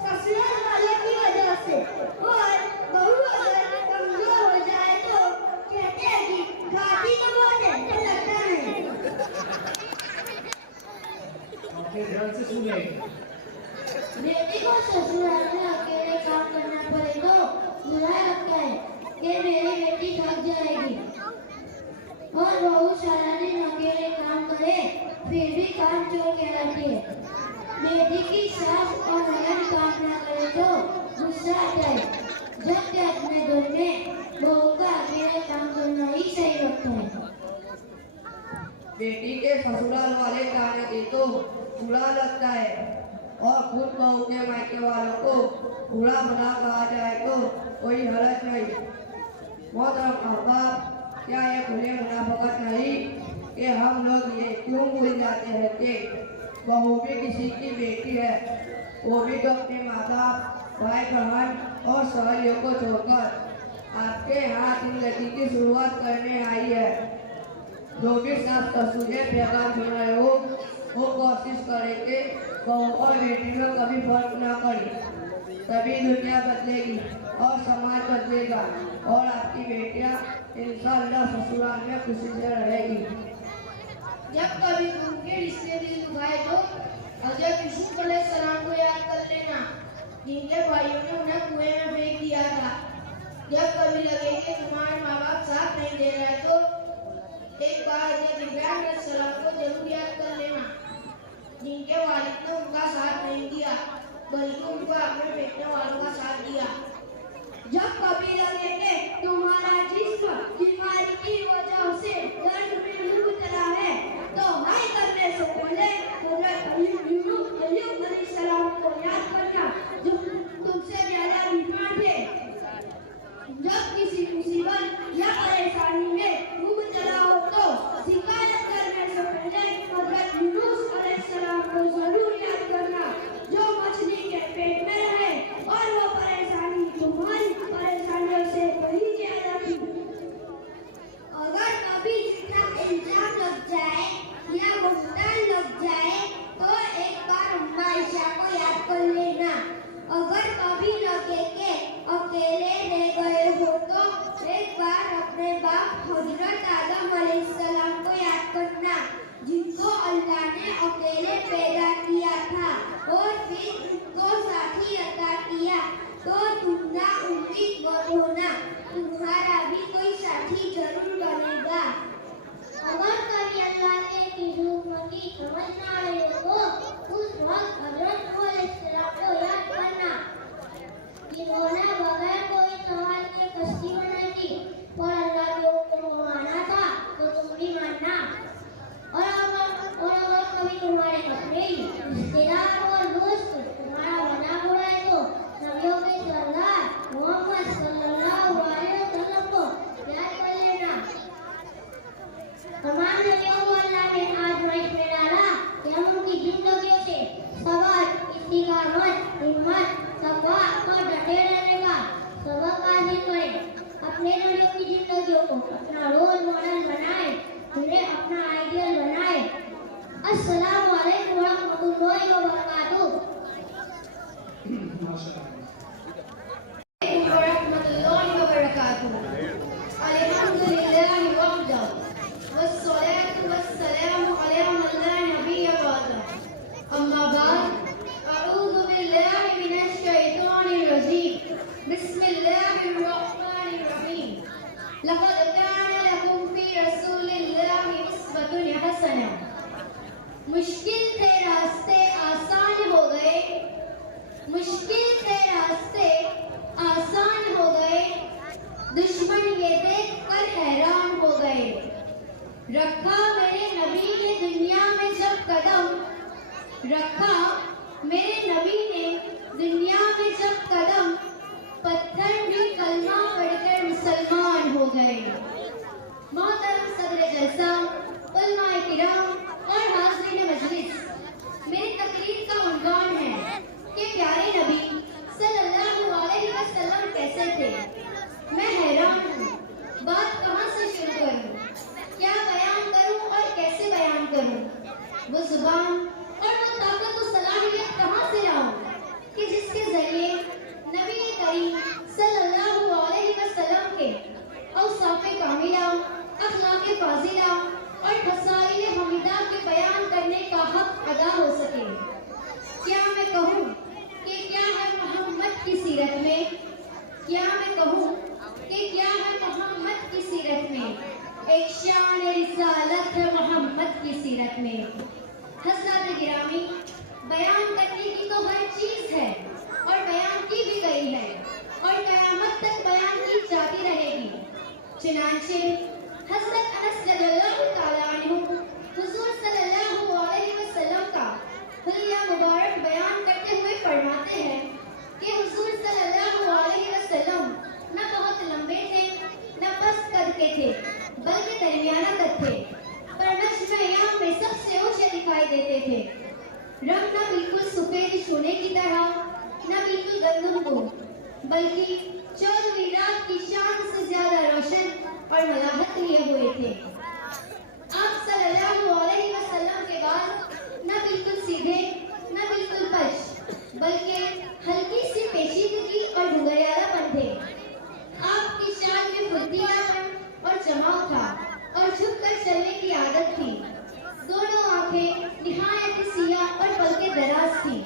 ससुराल वालों की वजह से और बहू अगर कमजोर हो जाए तो कहते हैं कि घाटी तो बहुत है तो लगता है। अपने ध्यान से सुने। बेटी को ससुराल में अकेले काम करना पड़े तो बुरा लगता है कि मेरी बेटी थक जाएगी। और बहू सारा दिन अकेले काम करे फिर भी काम चोर कहलाती है। बेटी की सास और ननद काम ना करे तो गुस्सा आता है, जबकि अपने घर में बहू का अकेले काम करना ही सही लगता है। बेटी के ससुराल वाले गाने की तो बुरा लगता है और खुद बहू के मायके वालों को बुरा भला कहा जाए तो कोई हरज नहीं। मोहतरम अहबाब, क्या ये खुले मुनाफकत नहीं कि हम लोग ये क्यों भूल जाते हैं कि बहू भी किसी की बेटी है, वो भी तो अपने माँ बाप, भाई बहन और सहेलियों को छोड़कर आपके यहाँ जिंदगी की शुरुआत करने आई है। जो भी सास ससुर के पैगाम सुन रहे हो वो कोशिश करें कि बहू और बेटी में कभी फर्क ना करे, तभी दुनिया बदलेगी और समाज बदलेगा और आपकी बेटियां इंशाअल्लाह ससुराल में खुशी से रहेगी। जब कभी उनके रिश्ते दिल दुखाए तो हज़रत यूसुफ अलैहिस्सलाम को याद कर लेना, जिनके भाइयों ने उन्हें कुएं में फेंक दिया था। जब कभी लगे कि तुम्हारे माँ बाप साथ नहीं दे रहे तो एक बार हज़रत इब्राहिम अलैहिस्सलाम को जरूर याद कर लेना, जिनके वालिद ने उनका साथ नहीं दिया बल्कि उनको अपने बेटने वालों का साथ दिया। जब कभी लगे कि तुम्हारा जिस्म बीमारी की वजह से दर्द में मुबतला है तो हाय करने से पहले हज़रत अय्यूब अलैहिस्सलाम को याद करना, जो तुमसे ज्यादा बीमार थे। जब किसी मुसीबत या परेशानी में मुबतला हो तो शिकायत करने से पहले हज़रत यूनुस अलैहिस्सलाम को जरूर याद करना, जो मछली के पेट में रहे और वो परेशानी तुम्हारी परेशानियों से बड़ी ज्यादा थी। अगर कभी झूठा इल्जाम लग जाए या बुहतान लग जाए तो एक बार अम्मा आयशा को याद कर लेना। अगर कभी लगे कि अकेले रह गए हो तो एक बार अपने बाप हजरत आदम अलैहिस्सलाम को याद करना, जिनको अल्लाह ने अकेले पैदा किया था और फिर उनको साथी अता किया। तो तुम ना उम्मीद मत होना, तुम्हारा भी कोई साथी जरूर बनेगा। अगर कभी अल्लाह के हुक्म की समझ ना आए हो तो उस वक्त हजरत नूह अलैहिस्सलाम को याद करना, जिन्होंने बगैर कोई सवाल के कश्ती बनाई थी और अल्लाह के हुक्म को माना था तो तुम भी मानना। और अगर कभी तुम्हारे अपने रिश्तेदार और दोस्त तुम्हारा मजाक उड़ाए तो नबियों के सरदार मोहम्मद सल्लल्लाहु अलैहि वसल्लम को याद कर लेना। तमाम नबियों को अल्लाह ने आज़माइश में डाला कि हम उनकी जिंदगियों से सब्र, इस्तिकामत, हिम्मत, तक़वा और डटे रहने का सबक हासिल करें। अपने नबियों की जिंदगियों को अपना रोल मॉडल बनाएं, उन्हें अपना आइडियल बनाएं। अस्सलामु अलैकुम व रहमतुल्लाहि व बरकातुहू। अल्हम्दुलिल्लाहि वहदा वस्सलातु वस्सलामु अला मन ला नबिय्य बअदा। अम्मा बाद, अऊज़ु बिल्लाहि मिनश शैतानिर रजीम। बिस्मिल्लाहिर रहमानिर रहीम। लक़द कान लकुम फी रसूलिल्लाहि उस्वतुन हसना। मुश्किल के रास्ते आसान हो गए, मुश्किल के रास्ते आसान हो गए, दुश्मन ये देख कर हैरान हो गए। रखा मेरे नबी ने दुनिया में जब कदम, रखा मेरे नबी ने चुनांचे हज़रत अनस रज़ियल्लाहु ताला अन्हु हुज़ूर सल्लल्लाहु अलैहि वसल्लम का हुलिया मुबारक बयान करते हुए फरमाते हैं कि हुज़ूर सल्लल्लाहु अलैहि वसल्लम न बहुत लंबे थे न पस्त कद के थे बल्कि दरमियाना कद थे, पर नज्म अय्याम में सबसे ऊंचे दिखाई देते थे। रंग न बिल्कुल सफेद सोने की तरह न बिल्कुल गंदम को, बल्कि 14वीं रात की शान से ज्यादा रोशन और मलाहत लिए हुए थे। आप सल्लल्लाहु अलैहि वसल्लम के बाल न बिल्कुल सीधे न बिल्कुल पच, बल्कि हल्की सी पेचीदगी और घुंघरालापन थे। आपकी शान में फुर्तीलापन और जमाव था और झुककर चलने की आदत थी। दोनों आंखें निहायत सियाह और पलकें दराज थी।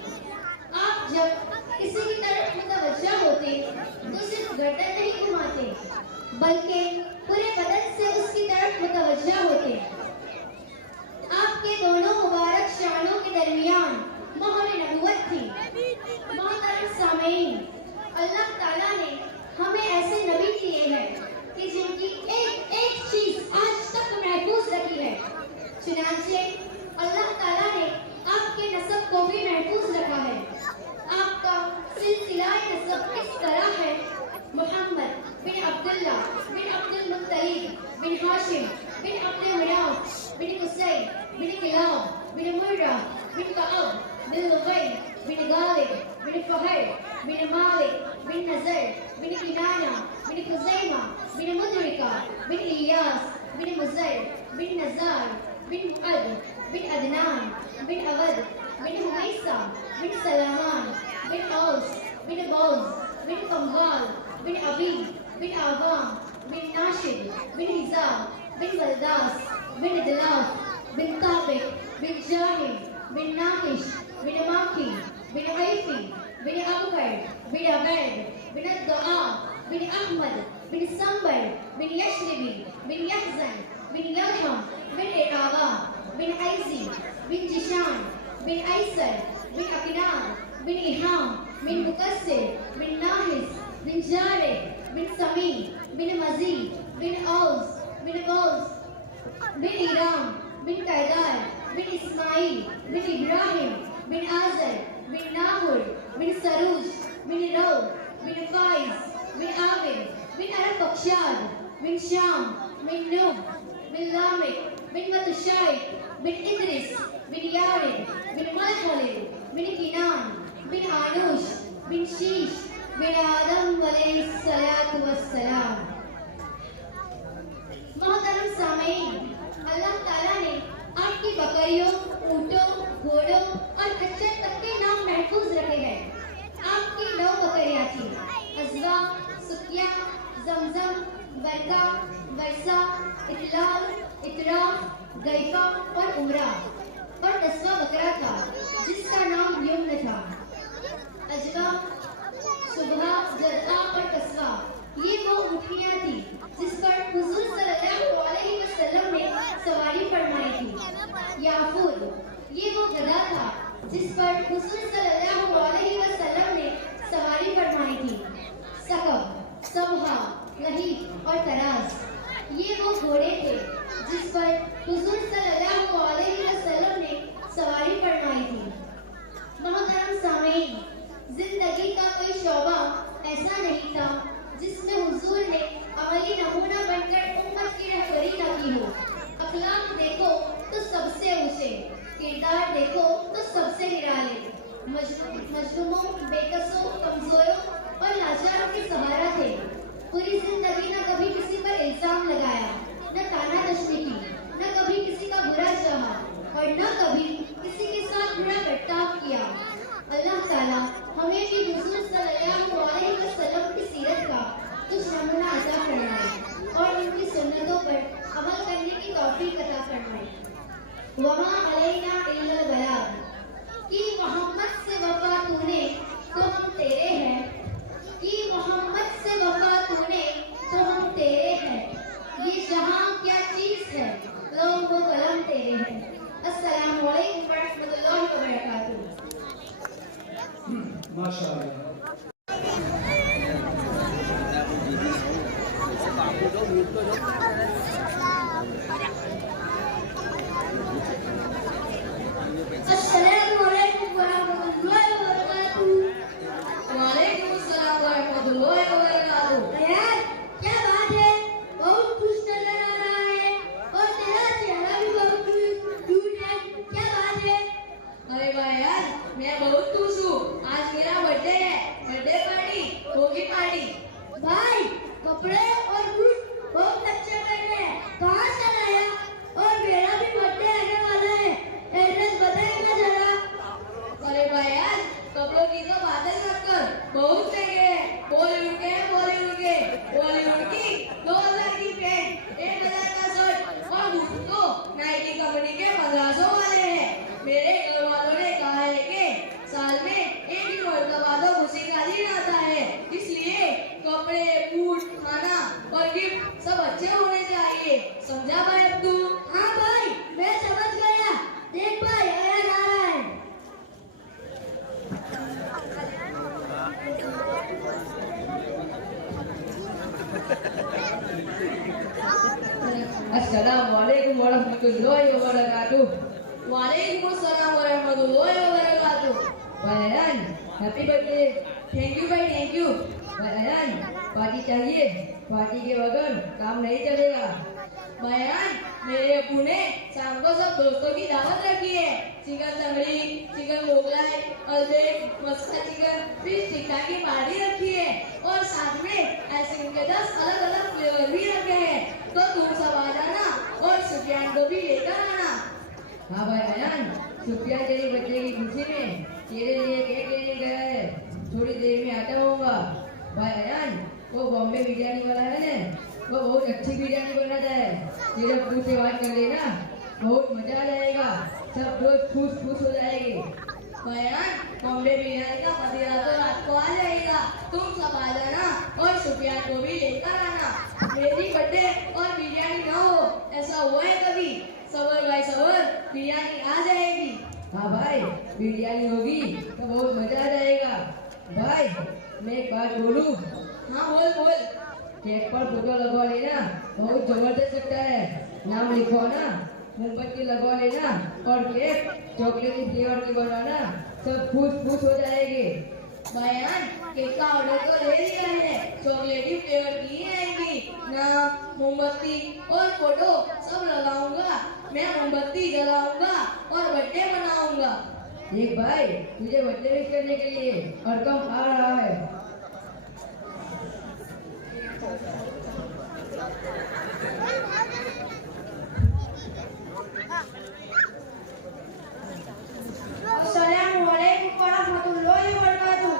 आप जब किसी की तरफ मुतवज्जा होते तो सिर्फ गर्दन नहीं घुमाते, बल्कि पूरे बदन से उसकी तरफ मुतवज्जा होते। आपके दोनों मुबारक शानों के दरमियान मोहर नबुवत थी। मोहतरम सामीन, अल्लाह ताला ने हमें ऐसे नबी दिए हैं कि जिनकी एक एक चीज आज तक महफूज रखी है। चुनांचे अल्लाह ताला ने आपके नस्ब को भी महफूज रखा है। आपका सिलसिला नस्ब इस तरह है: मोहम्मद बिन अब्दुल्ला बिन अब्दुल मुत्तलिब बिन हाशिम बिन अब्दुल मनाफ बिन कुसै बिन किलाब बिन मुर्रा बिन कअब बिन लुगै बिन गालिब बिन फहर बिन मालिक बिन नज़र बिन किनाना बिन खुज़ैमा बिन मुदरिका बिन इलियास बिन मुज़र बिन नज़ार बिन मुअद बिन अदनान बिन अवद बिन हुमैसा बिन सलामान बिन औस बिन बौज बिन कमगाल बिन अबी बिन आवाम बिन नाशिद बिन हिजाब बिन वल्दास बिन दिलाफ बिन ताबिक बिन जाहिम बिन नाकिश बिन माकी बिन गैफी बिन अबकर बिन अबैद बिन अद्दुआ बिन अहमद बिन संबर बिन यशरबी बिन यहजन बिन यलहम बिन इरावा बिन ऐजी बिन जिशान बिन ऐसर बिन अकिनान बिन इहाम बिन मुकस्सिर बिन नाहिस बिन जारे बिन समी बिन मजीद बिन औस बिन गौस बिन इराम बिन कैदार बिन इस्माइल बिन इब्राहिम बिन आजर बिन नाहुर बिन सरूज बिन रौ बिन फाइज बिन आबिद बिन अरब बख्शाद बिन शाम बिन नूह बिन लामिक बिन मतशाई बिन इद्रिस बिन यारिद बिन मलखलिल बिन किनान बिन आनुश बिन शीश बिन आदम अलैहिस्सलातु वस्सलाम। मोहतरम सामीन, अल्लाह ताला ने आपकी बकरियों, ऊँटों, घोड़ों और खच्चर तक के नाम महफूज रखे हैं। आपकी 9 बकरियां थी: अज़वा, सुकिया, जमजम, बरका, वर्षा, इतलाल, इतराफ, गैफा और उमरा। और 10वां बकरा था जिसका नाम यमन था। अजवा, सुबह, जरदा और कसवा ये वो ऊँटनियाँ थी जिस पर हुजूर सल्लल्लाहु अलैहि वसल्लम ने सवारी फरमाई थी। याफूद ये वो गधा था जिस पर हुजूर सल्लल्लाहु अलैहि वसल्लम ने सवारी फरमाई थी। सकब, सबहा, लहीफ और तराज ये वो घोड़े थे जिस पर हुजूर सल्लल्लाहु अलैहि वसल्लम ने सवारी फरमाई थी। मोहतरम सामीन, जिंदगी का कोई शोबा ऐसा नहीं था जिसमें हुजूर ने अमली नमूना बनकर उम्मत की रहबरी न की हो। अखलाक देखो तो सबसे ऊंचे, किरदार देखो तो सबसे निराले, मजलूमों, बेकसों, कमजोरों और लाचारों के सहारा थे। पूरी जिंदगी न कभी किसी पर इल्जाम लगाया, न तानातशनी की, न कभी किसी का बुरा चाहा और न कभी किसी के साथ बुरा बर्ताव किया। अल्लाह ताला हमें भी हुजूर सल्लल्लाहु अलैहि वसल्लम की सीरत का कुछ नमूना अता फरमाए और उनकी सुन्नतों पर अमल करने की तौफीक अता फरमाए। वमा अलैना इल्लल बलाग कि मोहम्मद से वफा तूने तो हम तेरे हैं, कि मोहम्मद से वफा तूने तो हम तेरे हैं। ये जहां क्या चीज है, लोग वो कलम तेरे हैं। अस्सलामु अलैकुम व रहमतुल्लाहि व बरकातुहू। माशाअल्लाह। अस्सलामुअलैकुम वरहमतुल्लाहि वबरकातुहू। वालेकुम अस्सलाम वरहमतुल्लाहि वबरकातुहू। यार क्या बात है, बहुत खुश नजर आ रहा है और तेरा चेहरा भी बहुत क्यूट है, क्या बात है? अरे भाई यार, मैं बहुत खुश हूँ। आज मेरा बर्थडे है, बर्थडे पार्टी होगी पार्टी। भाई कपड़े और बूट बहुत अच्छे पहने हैं, कहाँ से लाया? और मेरा भी बर्थडे आने वाला है, एड्रेस बताएगा जरा? अरे भाई यार, कपड़ों की तो बात ही मत कर, बहुत महंगे हैं। बॉलीवुड के हैं, बॉलीवुड के। बॉलीवुड की 2000 की पैंट, 1000 का शर्ट और बूट तो नाइकी कंपनी के 1500 वाले हैं। मेरे घर वालों ने कहा है कि साल में एक ही मरतबा तो खुशी का दिन आता है, इसलिए कपड़े, बूट, खाना और गिफ्ट सब अच्छे होने चाहिए। समझा भाई अब तू? हाँ भाई, मैं समझ गया। देख भाई, आया जा रहा है। अस्सलाम वालेकुम वरहमतुल्लाहि वबरकातुह। वालेकुम अस्सलाम वरहमतुल्लाहि वबरकातुह। भाई Ayan, happy birthday. Thank you भाई, थैंक यू। भाई अयान, पार्टी चाहिए, पार्टी के बगैर काम नहीं चलेगा। भाई अयान, मेरे अब्बू ने शाम को सब दोस्तों की दावत रखी है। चिकन तंगड़ी, चिकन मोगलाई, अल्बेट, मस्का चिकन, फिश टिक्का की पार्टी रखी है और साथ में आइसक्रीम के 10 अलग अलग फ्लेवर भी रखे हैं। तो तुम सब आ जाना और सुफियान को भी लेकर आना। हाँ भाई अयान, सुफियान तेरी बच्चे की खुशी में तेरे लिए केक लेने गया है, थोड़ी देर में आता होगा। भाई अयान, वो बॉम्बे बिरयानी वाला है ना, वो बहुत अच्छी बिरयानी बनाता है। तेरे अब्बू से बात कर लेना, बहुत मजा आ जाएगा, सब दोस्त खुश हो जाएंगे। बयान, बॉम्बे बिरयानी का मदिरा तो रात को आ जाएगा, तुम सब आ जाना और सुफियान को भी लेकर आना। मेरी बर्थडे और बिरयानी ना हो, ऐसा हुआ है कभी? सबर भाई सबर, बिरयानी आ जाएगी। हाँ भाई, बिरयानी होगी तो बहुत मजा आ जाएगा। भाई मैं एक बात बोलूं? हाँ बोल बोल। केक पर फोटो लगवा लेना, बहुत जबरदस्त लगता है। नाम लिखो ना, मोमबत्ती लगवा लेना और केक चॉकलेटी फ्लेवर की बनाना, सब खुश हो जाएंगे। बयान, केक का ऑर्डर तो ले लिया है, चॉकलेटी फ्लेवर की ही आएंगी। नाम, मोमबत्ती और फोटो सब लगाऊंगा। मैं मोमबत्ती जलाऊंगा और बर्थडे मनाऊंगा। एक भाई, तुझे बर्थडे विश करने के लिए और कम आ रहा है। अस्सलामुअलैकुम वरहमतुल्लाहि वबरकातुहू।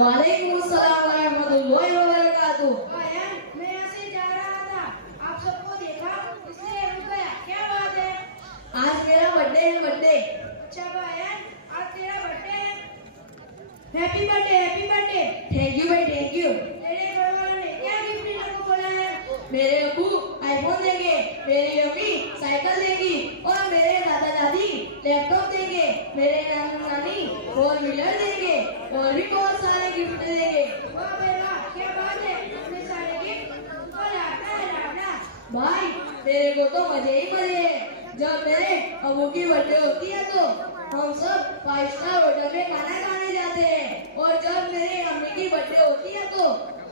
वालेकुम अस्सलाम वरहमतुल्लाहि वबरकातुहू। अयान, मैं यहाँ से जा रहा था, आप सबको देखा इसलिए रुक गया, क्या बात है? आज मेरा बर्थडे है, बर्थडे। अच्छा अयान, आज तेरा बर्थडे है, happy birthday, happy birthday. Thank you भाई, थैंक यू। तेरे घर वालों ने क्या गिफ्ट देने को बोला है? मेरे अब्बू आईफोन देंगे, मेरी अम्मी साइकिल देगी और मेरे दादा दादी लैपटॉप देंगे, मेरे नाना नानी 4 व्हीलर देंगे और भी बहुत सारे गिफ्ट देंगे। वाह बेटा, क्या बात है, इतने सारे गिफ्ट, और लाडना। भाई तेरे को तो मजे ही मजे है। जब मेरे अब्बू की बर्थडे होती है तो हम सब 5 स्टार होटल में खाना खाने जाते हैं और जब मेरे अम्मी की बर्थडे होती है तो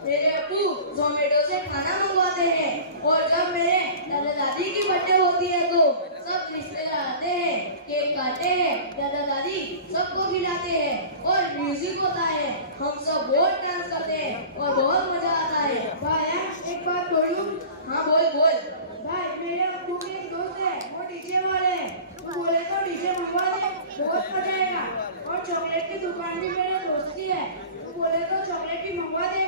मेरे अब्बू जोमेटो से खाना मंगवाते हैं और जब मेरे दादा दादी की बर्थडे होती है तो सब रिश्तेदार आते हैं, केक काटते हैं, दादा दादी सबको खिलाते हैं और म्यूजिक होता है। हम सब बहुत डांस करते हैं और बहुत मजा आता है। भाई एक बात बोलूं? हाँ बोल बोल। भाई मेरे अब्बू के एक दोस्त है, वो डीजे वाले हैं, तू बोले तो डीजे मंगवा दे, बहुत मजा आएगा। और चॉकलेट की दुकान भी मेरे दोस्त की है, तू बोले तो चॉकलेट भी मंगवा दे।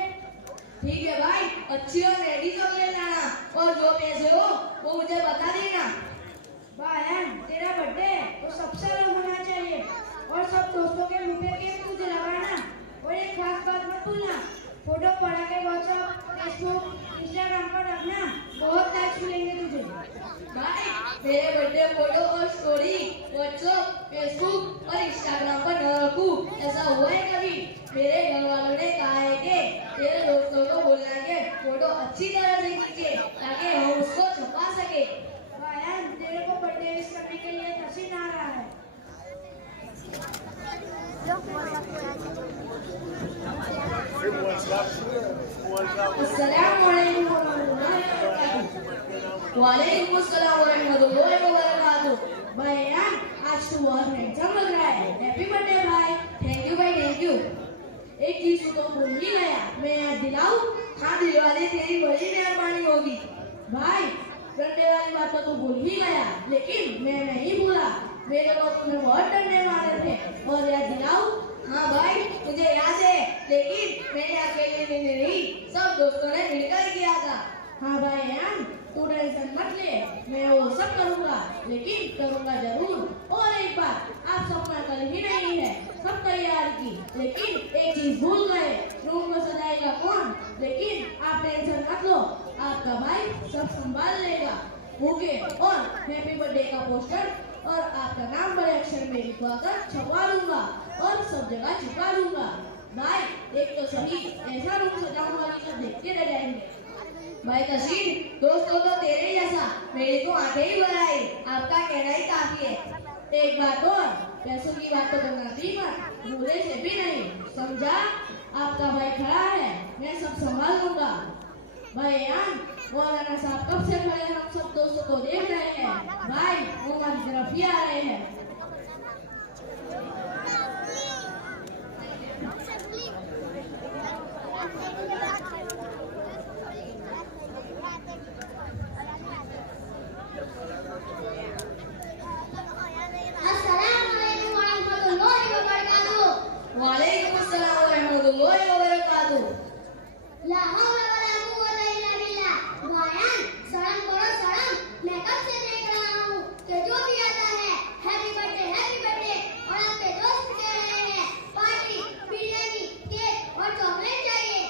ठीक है भाई, अच्छी और रेडी चॉकलेट लाना और जो पैसे हो वो मुझे बता देना। भाई तेरा बर्थडे है तो सबसे अलग होना चाहिए और सब दोस्तों के मुंह पे केक तुझे लगाना। और एक खास बात मत भूलना, फोटो पड़ा के व्हाट्सएप, फेसबुक, इंस्टाग्राम पर रखना, बहुत लाइक्स मिलेंगे तुझे। भाई मेरे बर्थडे फोटो और स्टोरी व्हाट्सएप, फेसबुक और इंस्टाग्राम पर न रखूं, ऐसा हुआ है कभी? मेरे घर वालों ने कहा है कि तेरे दोस्तों को बोलना कि फोटो अच्छी तरह से खींचे ताकि हम उसको छुपा सके। भाई तेरे को बर्थडे विश करने के लिए तहसीन आ रहा है। वालेकुम अस्सलाम वरहमतुल्लाहि वबरकातुहू। भाईजान आज तो बहुत हैंडसम लग रहा है। हैप्पी बर्थडे भाई। थैंक यू भाई, थैंक यू। एक चीज तो भूल ही गया, मैं याद दिलाऊं? हाँ दिलवाले, तेरी बड़ी मेहरबानी होगी। भाई डंडे वाली बात तो तू भूल ही गया, लेकिन मैं नहीं भूला। मेरे को तुमने बहुत डंडे मारे थे और याद दिलाऊं? हाँ भाई मुझे याद है, लेकिन मैंने अकेले में नहीं, सब दोस्तों ने मिलकर किया था। हाँ भाई यार तू टेंशन मत ले, मैं वो सब करूँगा, लेकिन करूँगा जरूर। और एक बात, आप सपना कल ही नहीं है, सब तैयार की, लेकिन एक चीज भूल गए, रूम को सजाएगा कौन? लेकिन आप टेंशन मत लो, आपका भाई सब संभाल लेगा। ओके, और हैप्पी बर्थडे का पोस्टर और आपका नाम बड़े अक्षर में लिखवा कर छपवा लूंगा और सब जगह छिपा लूंगा। भाई एक तो सही, ऐसा रूम सजाऊंगा कि सब देखते रह जाएंगे। भाई तस्वीर, दोस्तों तो तेरे जैसा, मेरी तो आंखें ही भर आई, आपका कहना ही काफी है। एक बात और, पैसों की बात तो करना भी मत, बुरे से भी नहीं, समझा? आपका भाई खड़ा है, मैं सब संभाल लूंगा। भाई यार मौलाना साहब कब से खड़े हम सब दोस्तों को देख रहे हैं। भाई वो हमारी तरफ ही आ रहे हैं। वालेकुम अस्सलाम वरहमतुल्लाहि वबरकातुहू। ला हौला वला कुव्वता इल्ला बिल्लाह। भाईजान सलाम करो सलाम, मैं कब से देख रहा हूँ कि जो भी आता है हैप्पी बर्थडे और आपके दोस्त कह रहे हैं पार्टी, बिरयानी, केक और चॉकलेट चाहिए।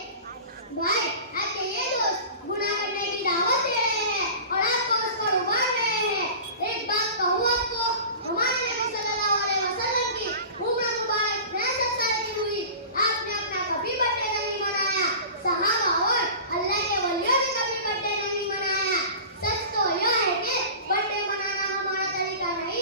भाई आपके ये दोस्त गुनाह करने की दावत दे रहे हैं और आपको उस पर उबार रहे हैं। एक बात कहूँ आपको, हमारे नबी सल्लल्लाहु अलैहि वसल्लम की उम्र मुबारक 63 साल की हुई, आपने अपना कभी बर्थडे नहीं मनाया। सहाबा और अल्लाह के वलियों ने कभी बर्थडे नहीं मनाया। सच तो यह है कि बर्थडे मनाना हमारा तरीका नहीं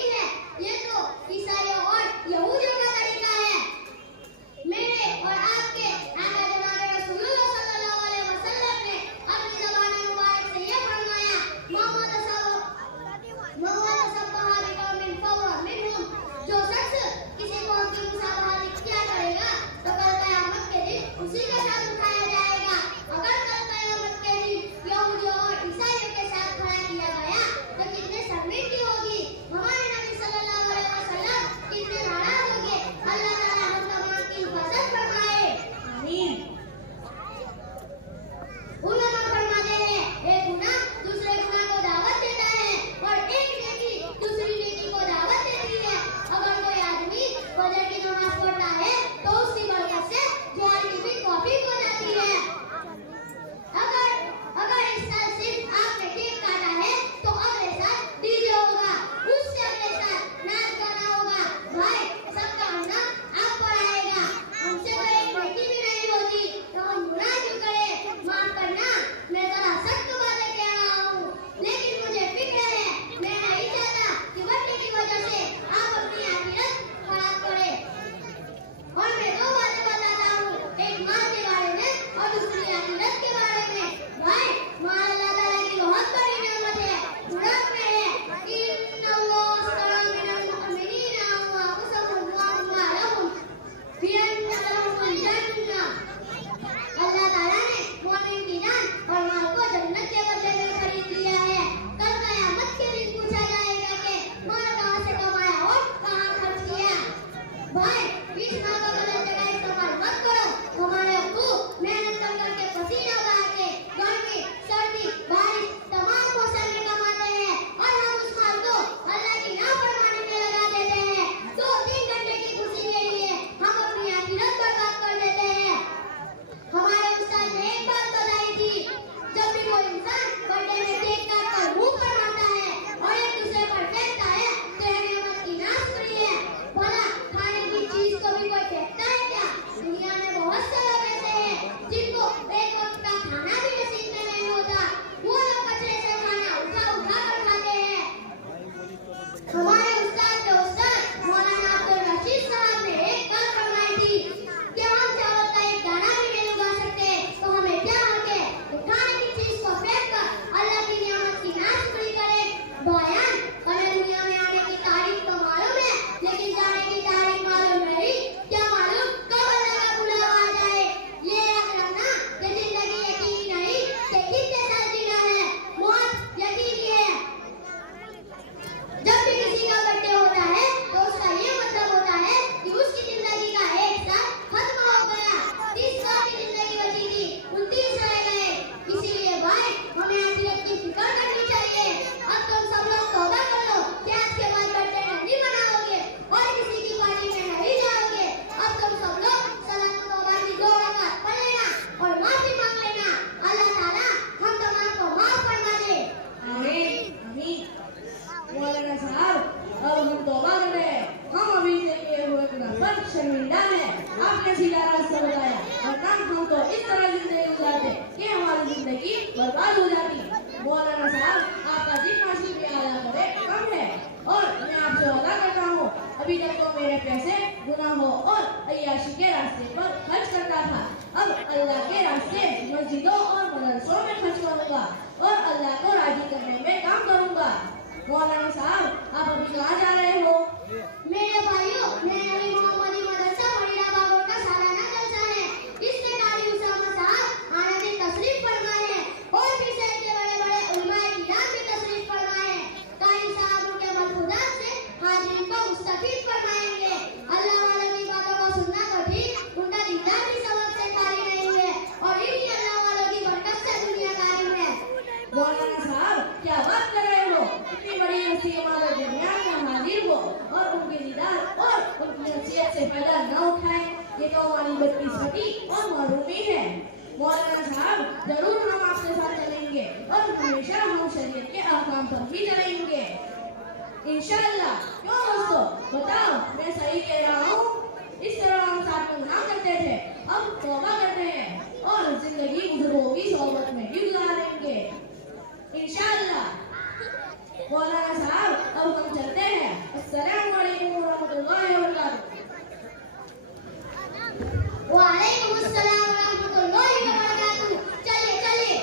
सीधा रास्ता बताया, वरना हम तो इस तरह जिंदगी गुजारते कि हमारी जिंदगी बर्बाद हो जाती। मौलाना साहब, आपका जितना शुक्रिया अदा करे कम है, और मैं आपसे वादा करता हूँ, अभी तक तो मेरे पैसे गुनाहों और अय्याशी के रास्ते पर खर्च करता था, अब अल्लाह के रास्ते मस्जिदों और मदरसों में खर्च करूँगा और अल्लाह को राजी करने में काम करूँगा। मौलाना साहब, आप अभी कहाँ जा रहे हो? मेरे भाइयों, मेरी मोहम्मदी मदरसा मरीना बागोर का सालाना जलसा है। इसमें कारी उसामा साहब आने तशरीफ फरमाए हैं और भी शहर के बड़े-बड़े उलमाए किराम भी तशरीफ फरमाए हैं। कारी साहब उनके मलफूजात से हाजिरीन को मुस्तफीद फरमाएंगे। अल्लाह वालों की बातों को सुनना तो ठीक, उनका दीदार भी सबक से खाली नहीं है और इन्हीं अल्लाह वालों की बरकत से दुनिया कायम है। मौलाना साहब, क्या बात कर रहे हो? इतनी बड़ी हस्ती हमारे दरमियान में हाजिर हो और उनके दीदार और उनकी हसीयत से फायदा न उठाए, ये तो हमारी बदकिस्मती और महरूमी है। मौलाना साहब, जरूर हम आपके साथ चलेंगे और हमेशा हम शरीयत के अहकाम पर भी चलेंगे इंशाअल्लाह। क्यों दोस्तों, बताओ मैं सही कह रहा हूँ? इस तरह हम साथ में गुनाह करते थे, अब तौबा करते हैं और जिंदगी बुजुर्गों की सोहबत में भी गुजारेंगे इंशाअल्लाह। मौलाना साहब, अब हम चलते हैं। अस्सलामु अलैकुम वरहमतुल्लाहि वबरकातुहू। वालेकुम अस्सलाम वरहमतुल्लाहि वबरकातुहू। चलिए चलिए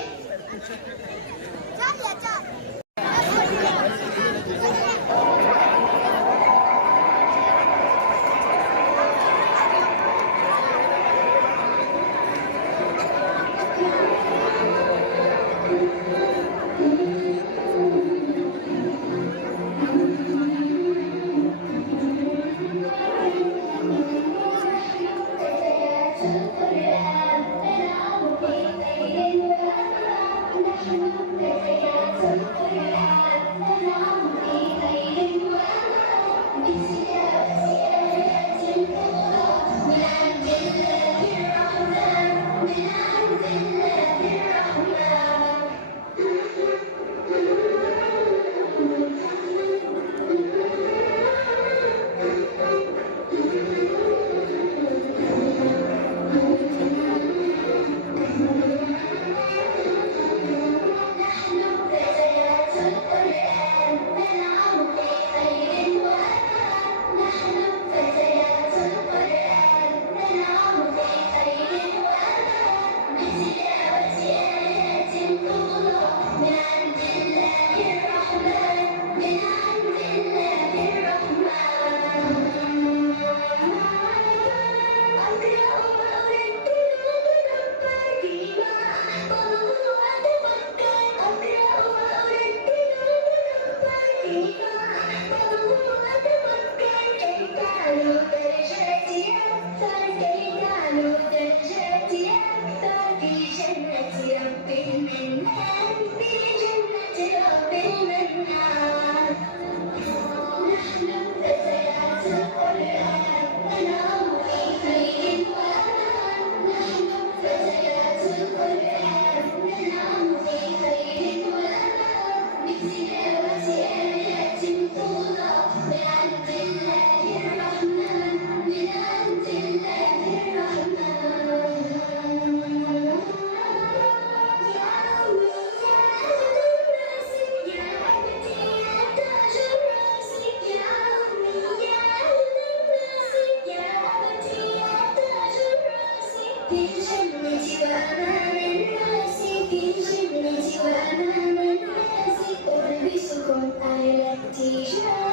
I like t-shirts.